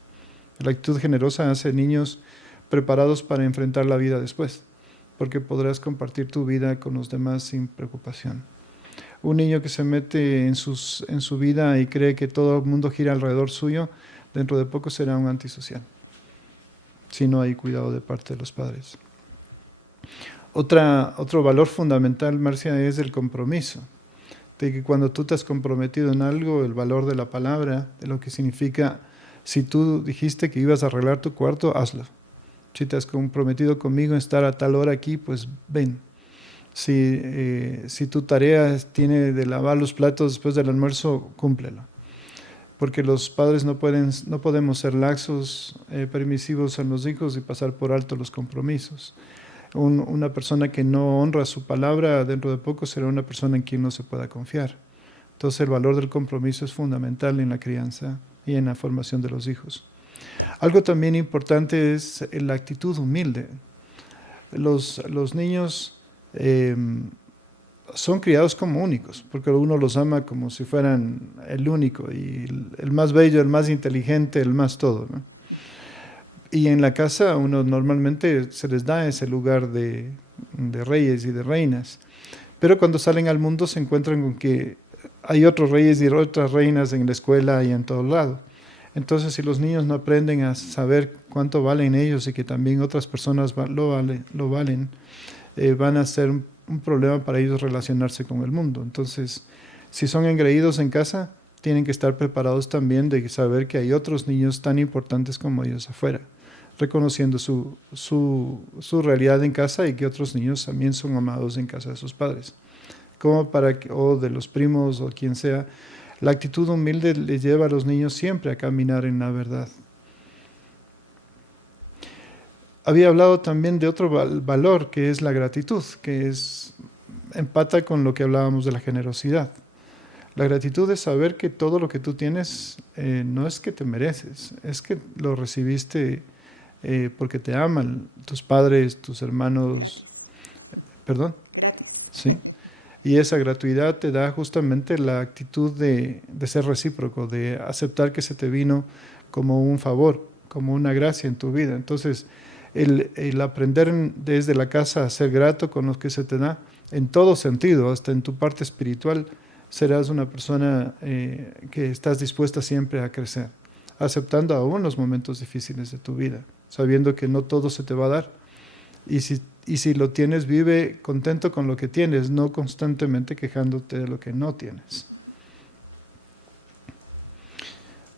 La actitud generosa hace niños preparados para enfrentar la vida después, porque podrás compartir tu vida con los demás sin preocupación. Un niño que se mete en su vida y cree que todo el mundo gira alrededor suyo, dentro de poco será un antisocial, si no hay cuidado de parte de los padres. Otro valor fundamental, Marcia, es el compromiso. De que cuando tú te has comprometido en algo, el valor de la palabra, de lo que significa, si tú dijiste que ibas a arreglar tu cuarto, hazlo. Si te has comprometido conmigo en estar a tal hora aquí, pues ven. Si tu tarea tiene de lavar los platos después del almuerzo, cúmplelo. Porque los padres no podemos ser laxos, permisivos en los hijos y pasar por alto los compromisos. Una persona que no honra su palabra, dentro de poco será una persona en quien no se pueda confiar. Entonces el valor del compromiso es fundamental en la crianza y en la formación de los hijos. Algo también importante es la actitud humilde. Los niños son criados como únicos, porque uno los ama como si fueran el único, y el más bello, el más inteligente, el más todo, ¿no? Y en la casa uno normalmente se les da ese lugar de reyes y de reinas, pero cuando salen al mundo se encuentran con que hay otros reyes y otras reinas en la escuela y en todo lado. Entonces, si los niños no aprenden a saber cuánto valen ellos y que también otras personas lo valen, van a ser un problema para ellos relacionarse con el mundo. Entonces, si son engreídos en casa, tienen que estar preparados también de saber que hay otros niños tan importantes como ellos afuera, reconociendo su realidad en casa y que otros niños también son amados en casa de sus padres, o de los primos o quien sea. La actitud humilde les lleva a los niños siempre a caminar en la verdad. Había hablado también de otro valor, que es la gratitud, que empata con lo que hablábamos de la generosidad. La gratitud es saber que todo lo que tú tienes no es que te mereces, es que lo recibiste porque te aman tus padres, tus hermanos. Gratis. ¿Perdón? Gratis. Sí. Y esa gratuidad te da justamente la actitud de ser recíproco, de aceptar que se te vino como un favor, como una gracia en tu vida. Entonces, el aprender desde la casa a ser grato con lo que se te da, en todo sentido, hasta en tu parte espiritual, serás una persona que estás dispuesta siempre a crecer, aceptando aún los momentos difíciles de tu vida, sabiendo que no todo se te va a dar. Y si lo tienes, vive contento con lo que tienes, no constantemente quejándote de lo que no tienes.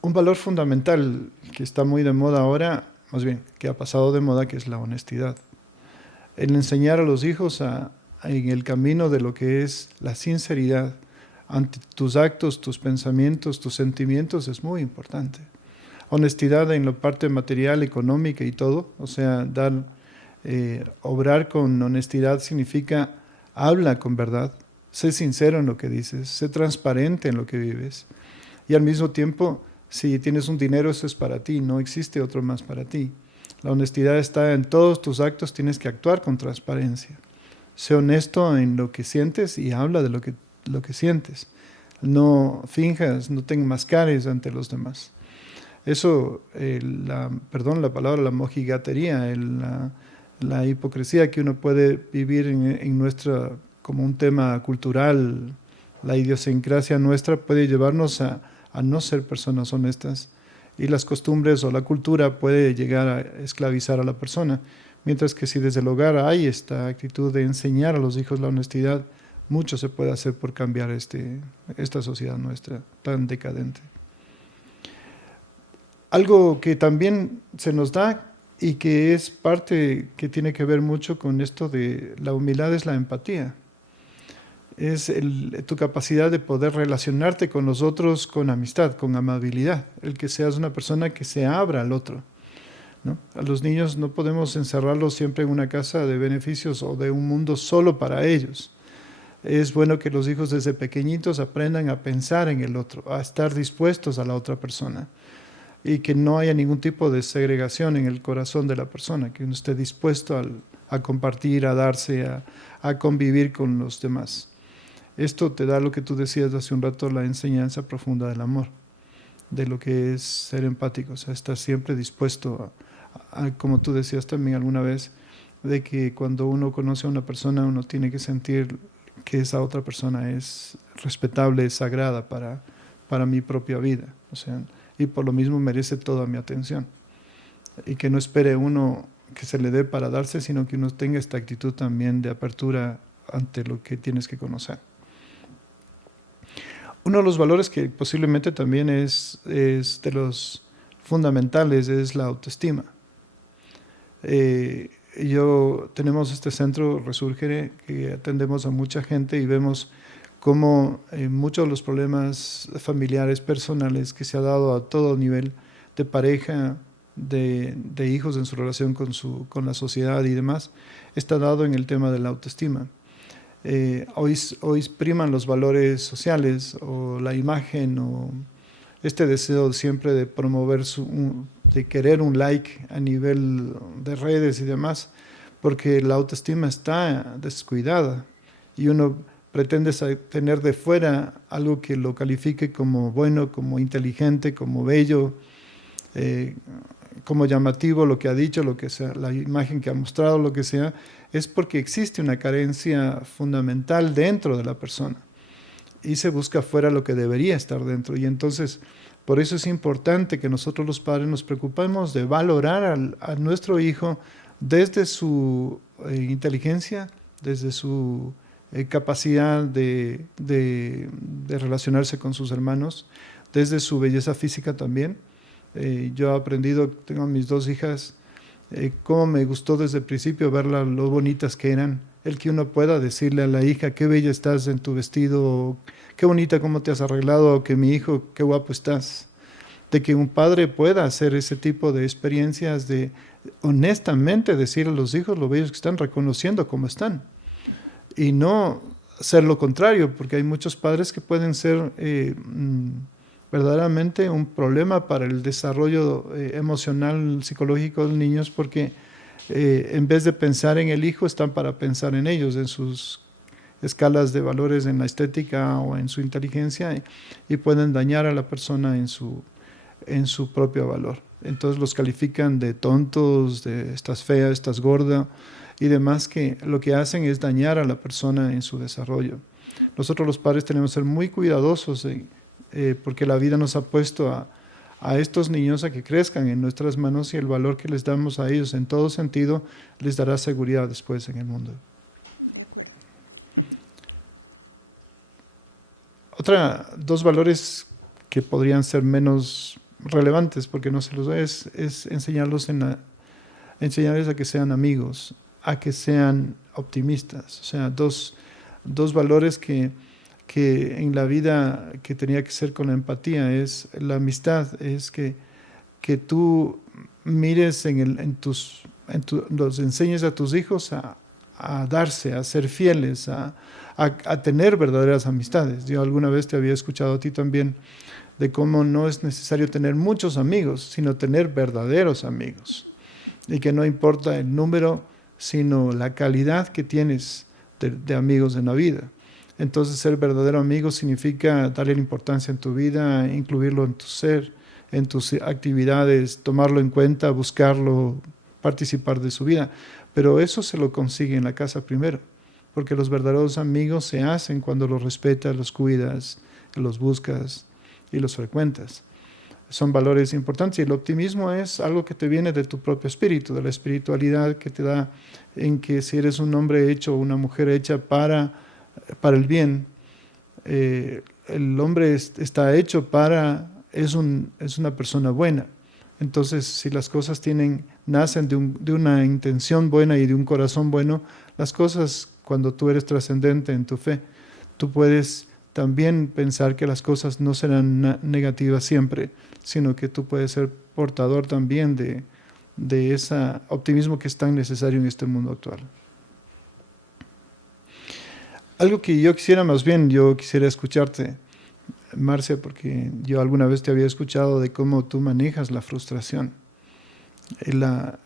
Un valor fundamental que está muy de moda ahora, más bien, que ha pasado de moda, que es la honestidad. El enseñar a los hijos en el camino de lo que es la sinceridad ante tus actos, tus pensamientos, tus sentimientos es muy importante. Honestidad en la parte material, económica y todo, o sea, obrar con honestidad significa habla con verdad, sé sincero en lo que dices, sé transparente en lo que vives, y al mismo tiempo, si tienes un dinero, eso es para ti, no existe otro más para ti. La honestidad está en todos tus actos, tienes que actuar con transparencia. Sé honesto en lo que sientes y habla de lo que sientes. No finjas, no te enmascares ante los demás. Eso, la mojigatería, la hipocresía que uno puede vivir en nuestra como un tema cultural, la idiosincrasia nuestra puede llevarnos a no ser personas honestas, y las costumbres o la cultura puede llegar a esclavizar a la persona, mientras que si desde el hogar hay esta actitud de enseñar a los hijos la honestidad, mucho se puede hacer por cambiar esta sociedad nuestra tan decadente. Algo que también se nos da y que es parte que tiene que ver mucho con esto de la humildad es la empatía. Es tu capacidad de poder relacionarte con los otros con amistad, con amabilidad, el que seas una persona que se abra al otro, ¿no? A los niños no podemos encerrarlos siempre en una casa de beneficios o de un mundo solo para ellos. Es bueno que los hijos desde pequeñitos aprendan a pensar en el otro, a estar dispuestos a la otra persona, y que no haya ningún tipo de segregación en el corazón de la persona, que uno esté dispuesto a compartir, a darse, a convivir con los demás. Esto te da lo que tú decías hace un rato, la enseñanza profunda del amor, de lo que es ser empático, o sea, estar siempre dispuesto como tú decías también alguna vez, de que cuando uno conoce a una persona, uno tiene que sentir que esa otra persona es respetable, es sagrada para mi propia vida, o sea, y por lo mismo merece toda mi atención, y que no espere uno que se le dé para darse, sino que uno tenga esta actitud también de apertura ante lo que tienes que conocer. Uno de los valores que posiblemente también es de los fundamentales es la autoestima. Tenemos este centro Resúrgere que atendemos a mucha gente y vemos cómo muchos de los problemas familiares, personales que se ha dado a todo nivel de pareja, de hijos en su relación con la sociedad y demás, está dado en el tema de la autoestima. Hoy priman los valores sociales o la imagen o este deseo siempre de promover de querer un like a nivel de redes y demás, porque la autoestima está descuidada y uno pretende tener de fuera algo que lo califique como bueno, como inteligente, como bello, como llamativo, lo que ha dicho, lo que sea, la imagen que ha mostrado, lo que sea, es porque existe una carencia fundamental dentro de la persona y se busca fuera lo que debería estar dentro. Y entonces, por eso es importante que nosotros los padres nos preocupemos de valorar a nuestro hijo desde su inteligencia, desde su capacidad de relacionarse con sus hermanos, desde su belleza física también. Yo he aprendido, tengo mis dos hijas, cómo me gustó desde el principio verlas, lo bonitas que eran. El que uno pueda decirle a la hija, qué bella estás en tu vestido, o qué bonita cómo te has arreglado, o que mi hijo, qué guapo estás. De que un padre pueda hacer ese tipo de experiencias, de honestamente decir a los hijos lo bellos que están, reconociendo cómo están. Y no ser lo contrario, porque hay muchos padres que pueden ser verdaderamente un problema para el desarrollo emocional, psicológico de los niños, porque en vez de pensar en el hijo, están para pensar en ellos, en sus escalas de valores, en la estética o en su inteligencia, y pueden dañar a la persona en su propio valor. Entonces los califican de tontos, de estás fea, estás gorda y demás, que lo que hacen es dañar a la persona en su desarrollo. Nosotros los padres tenemos que ser muy cuidadosos porque la vida nos ha puesto a estos niños a que crezcan en nuestras manos, y el valor que les damos a ellos en todo sentido les dará seguridad después en el mundo. De acuerdo. Dos valores que podrían ser menos relevantes porque no se los da es enseñarles a que sean amigos, a que sean optimistas. O sea, dos valores que en la vida que tenía que ser con la empatía es la amistad, es que tú mires los enseñes a tus hijos a darse, a ser fieles, a tener verdaderas amistades. Yo alguna vez te había escuchado a ti también de cómo no es necesario tener muchos amigos, sino tener verdaderos amigos, y que no importa el número, sino la calidad que tienes de amigos en la vida. Entonces ser verdadero amigo significa darle importancia en tu vida, incluirlo en tu ser, en tus actividades, tomarlo en cuenta, buscarlo, participar de su vida. Pero eso se lo consigue en la casa primero, porque los verdaderos amigos se hacen cuando los respetas, los cuidas, los buscas y los frecuentas. Son valores importantes, y el optimismo es algo que te viene de tu propio espíritu, de la espiritualidad que te da, en que si eres un hombre hecho o una mujer hecha para el bien, el hombre está hecho es una persona buena. Entonces, si las cosas nacen de una intención buena y de un corazón bueno, las cosas, cuando tú eres trascendente en tu fe, tú puedes también pensar que las cosas no serán negativas siempre, sino que tú puedes ser portador también de ese optimismo que es tan necesario en este mundo actual. Algo que yo quisiera escucharte, Marcia, porque yo alguna vez te había escuchado de cómo tú manejas la frustración.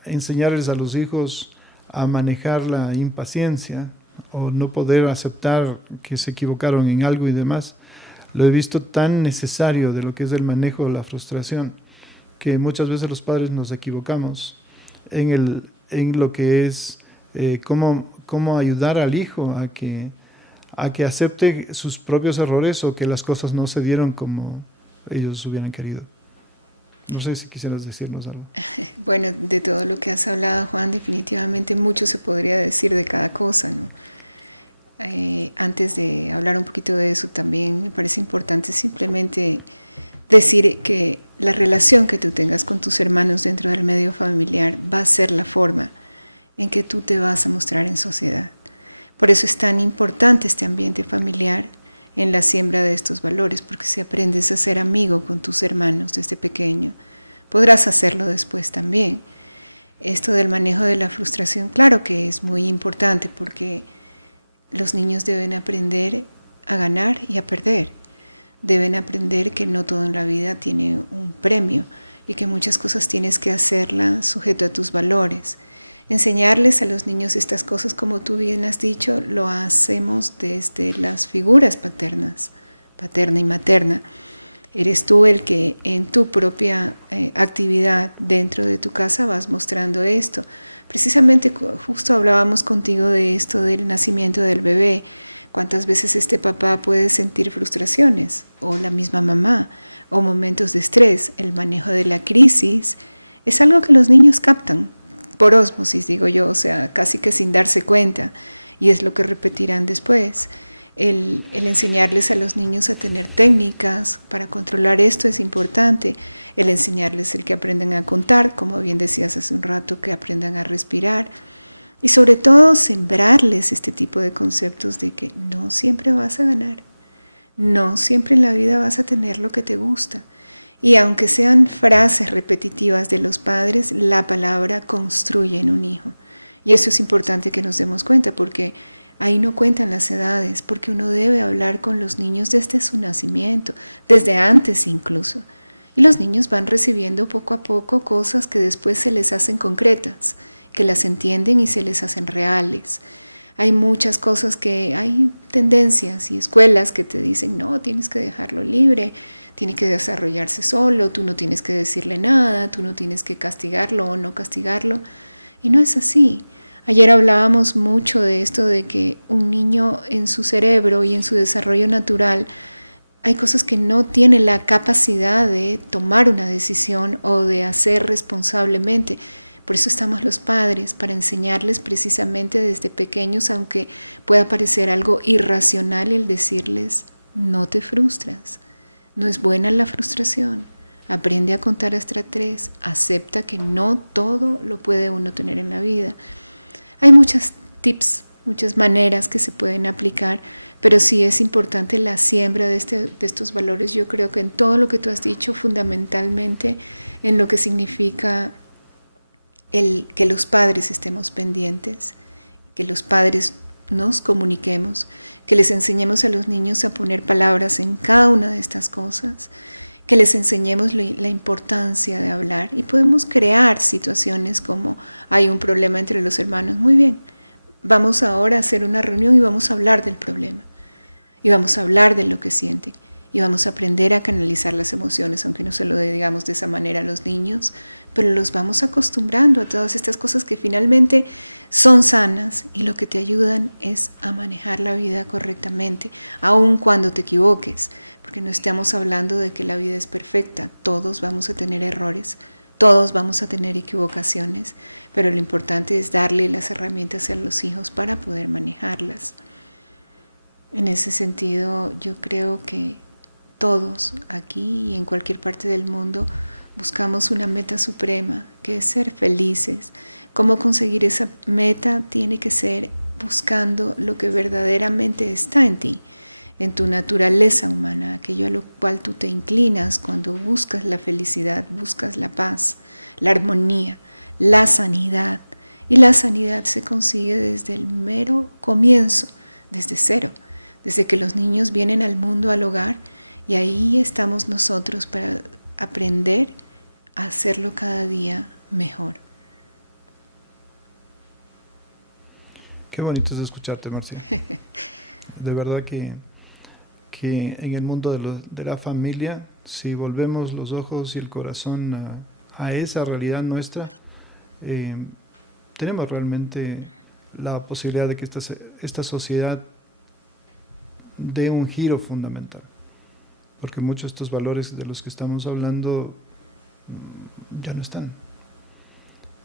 Enseñarles a los hijos a manejar la impaciencia o no poder aceptar que se equivocaron en algo y demás, lo he visto tan necesario de lo que es el manejo de la frustración, que muchas veces los padres nos equivocamos en lo que es cómo ayudar al hijo a que acepte sus propios errores o que las cosas no se dieron como ellos hubieran querido. No sé si quisieras decirnos algo. Bueno, de todo lo que has hablado, Juan, definitivamente mucho se podría decir de cada cosa, ¿no? Antes de hablar un poquito de eso, también me parece importante simplemente decir que la relación que tú tengas con tus hermanos dentro del medio familiar va a ser la forma en que tú te vas a mostrar en sociedad. Por eso es tan importante este ambiente familiar en la siembra de estos valores, porque si aprendes a ser amigo con tus hermanos desde pequeño, podrás hacerlo después también. Esto del manejo de la frustración, claro que es muy importante, porque los niños deben aprender a ganar y a perder. Deben aprender que no todo en la vida tiene un premio y que muchas cosas tienes que hacerlas sujeto a tus valores. Enseñarles a los niños estas cosas, como tú bien has dicho, lo hacemos desde las figuras paternas, paterna y materna. Eres tú el que en tu propia actividad dentro de tu casa vas mostrando esto. Precisamente justo hablábamos contigo de esto del nacimiento del bebé. ¿Cuántas veces este papá puede sentir frustraciones? O la misma mamá, o momentos de estrés. El manejo de la crisis es algo que los niños captan por ósmosis, digo yo, o sea, casi que sin darse cuenta, y es lo que repetirán después. El enseñarles a los niños a tener técnicas para controlar esto es importante. El enseñarles el que aprendan a contar, como bien decías hace un rato, que aprendan a respirar. Y sobre todo sembrarles este tipo de conceptos de que no siempre vas a ganar. No siempre en la vida vas a tener lo que te gusta. Y aunque sean frases repetitivas de los padres, la palabra construye en un hijo. Y eso es importante que nos demos cuenta, porque ahí no cuentan las edades, porque uno debe hablar con los niños desde su nacimiento, desde antes incluso. Y los niños van recibiendo poco a poco cosas que después se les hacen concretas, que las entienden y se les hacen reales. Hay muchas cosas hay tendencias y escuelas que te dicen, no, tienes que dejarlo libre, tiene que desarrollarse solo, tú no tienes que decirle nada, tú no tienes que castigarlo o no castigarlo. Y no es así. Ayer hablábamos mucho de esto de que un niño en su cerebro y en su desarrollo natural hay cosas que no tiene la capacidad de tomar una decisión o de hacer responsablemente. Por eso estamos los padres, para enseñarles precisamente desde pequeños, aunque pueda parecer algo irracional el decirles, no te frustras, no es buena la frustración, aprende a contar hasta 3, acepta que no todo lo puede uno tener en la vida. Hay muchos tips, muchas maneras que se pueden aplicar, pero sí es importante la siembra de estos valores. Yo creo que en todo lo que tú has dicho, fundamentalmente en lo que significa que los padres estemos pendientes, que los padres nos comuniquemos, que les enseñemos a los niños a poner palabras en cada una de estas cosas, que les enseñemos la importancia de hablar, y podemos crear situaciones como hay un problema entre los hermanos. Muy bien, vamos ahora a hacer una reunión y vamos a hablar del problema y vamos a hablar de lo que sienten. y vamos a aprender a canalizar las emociones, aunque no se lo digamos de esa manera a los niños, pero los vamos acostumbrando a todas estas cosas que finalmente son sanas y lo que te ayudan es a manejar la vida correctamente, aun cuando te equivoques, porque no estamos hablando de que la vida es perfecta, todos vamos a tener errores, todos vamos a tener equivocaciones, pero lo importante es darle las herramientas a los hijos para poder manejarlas. En ese sentido, yo creo que todos aquí y en cualquier parte del mundo buscamos una meta suprema, que es ser felices. ¿Cómo conseguir esa meta? Tiene que ser buscando lo que verdaderamente está en ti, en tu naturaleza humana, aquello a lo cual tú te inclinas cuando buscas la felicidad, buscas la paz, la armonía, la sanidad. Y la sanidad se consigue desde el mero comienzo, desde cero, desde que los niños vienen al mundo, al hogar, y ahí estamos nosotros para aprender a hacerlo cada día mejor. Qué bonito es escucharte, Marcia. De verdad que en el mundo de la familia, si volvemos los ojos y el corazón a esa realidad nuestra, tenemos realmente la posibilidad de que esta sociedad dé un giro fundamental. Porque muchos de estos valores de los que estamos hablando ya no están.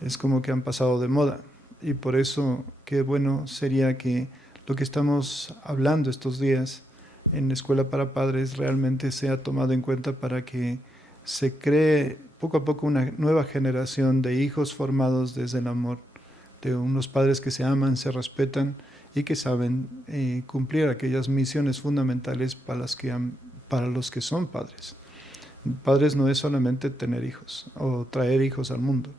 Es como que han pasado de moda. Y por eso, qué bueno sería que lo que estamos hablando estos días en la Escuela para Padres realmente sea tomado en cuenta para que se cree poco a poco una nueva generación de hijos formados desde el amor, de unos padres que se aman, se respetan y que saben cumplir aquellas misiones fundamentales para los que son padres. Padres no es solamente tener hijos o traer hijos al mundo.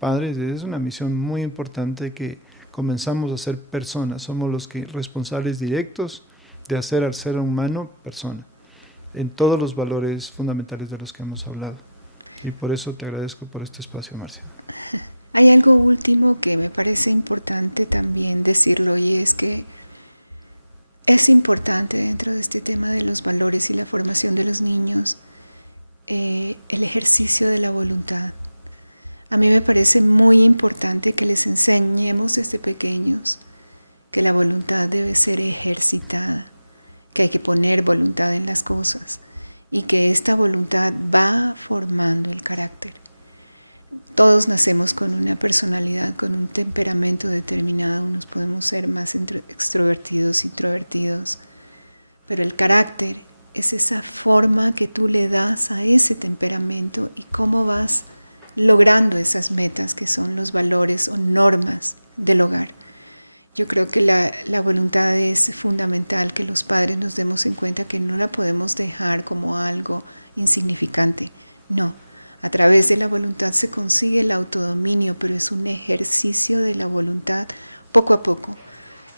Padres es una misión muy importante que comenzamos a ser personas, somos los responsables directos de hacer al ser humano persona, en todos los valores fundamentales de los que hemos hablado. Y por eso te agradezco por este espacio, Marcia. Hay algo último que me parece importante también decirlo, y es que es importante dentro de este tema de los valores y la formación de los niños el ejercicio de la voluntad. A mí me parece muy importante que les enseñemos desde pequeños que la voluntad debe ser ejercitada, que hay que poner voluntad en las cosas y que esta voluntad va formando el carácter. Todos nacemos con una personalidad, con un temperamento determinado, unos podemos ser más extrovertidos, introvertidos, pero el carácter es esa forma que tú le das a ese temperamento y cómo vas logrando esas metas que son los valores o normas del hogar. Yo creo que la voluntad es fundamental, que los padres nos demos en cuenta que no la podemos dejar como algo insignificante. No, a través de la voluntad se consigue el autodominio, pero es un ejercicio de la voluntad poco a poco,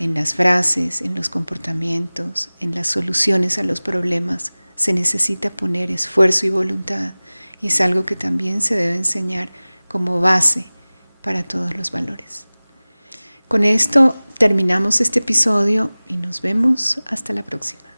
en las frases, en los comportamientos, en las soluciones a los problemas. Se necesita poner esfuerzo y voluntad, y es algo que también se debe enseñar como base para todos los valores. Con esto terminamos este episodio y nos vemos hasta la próxima.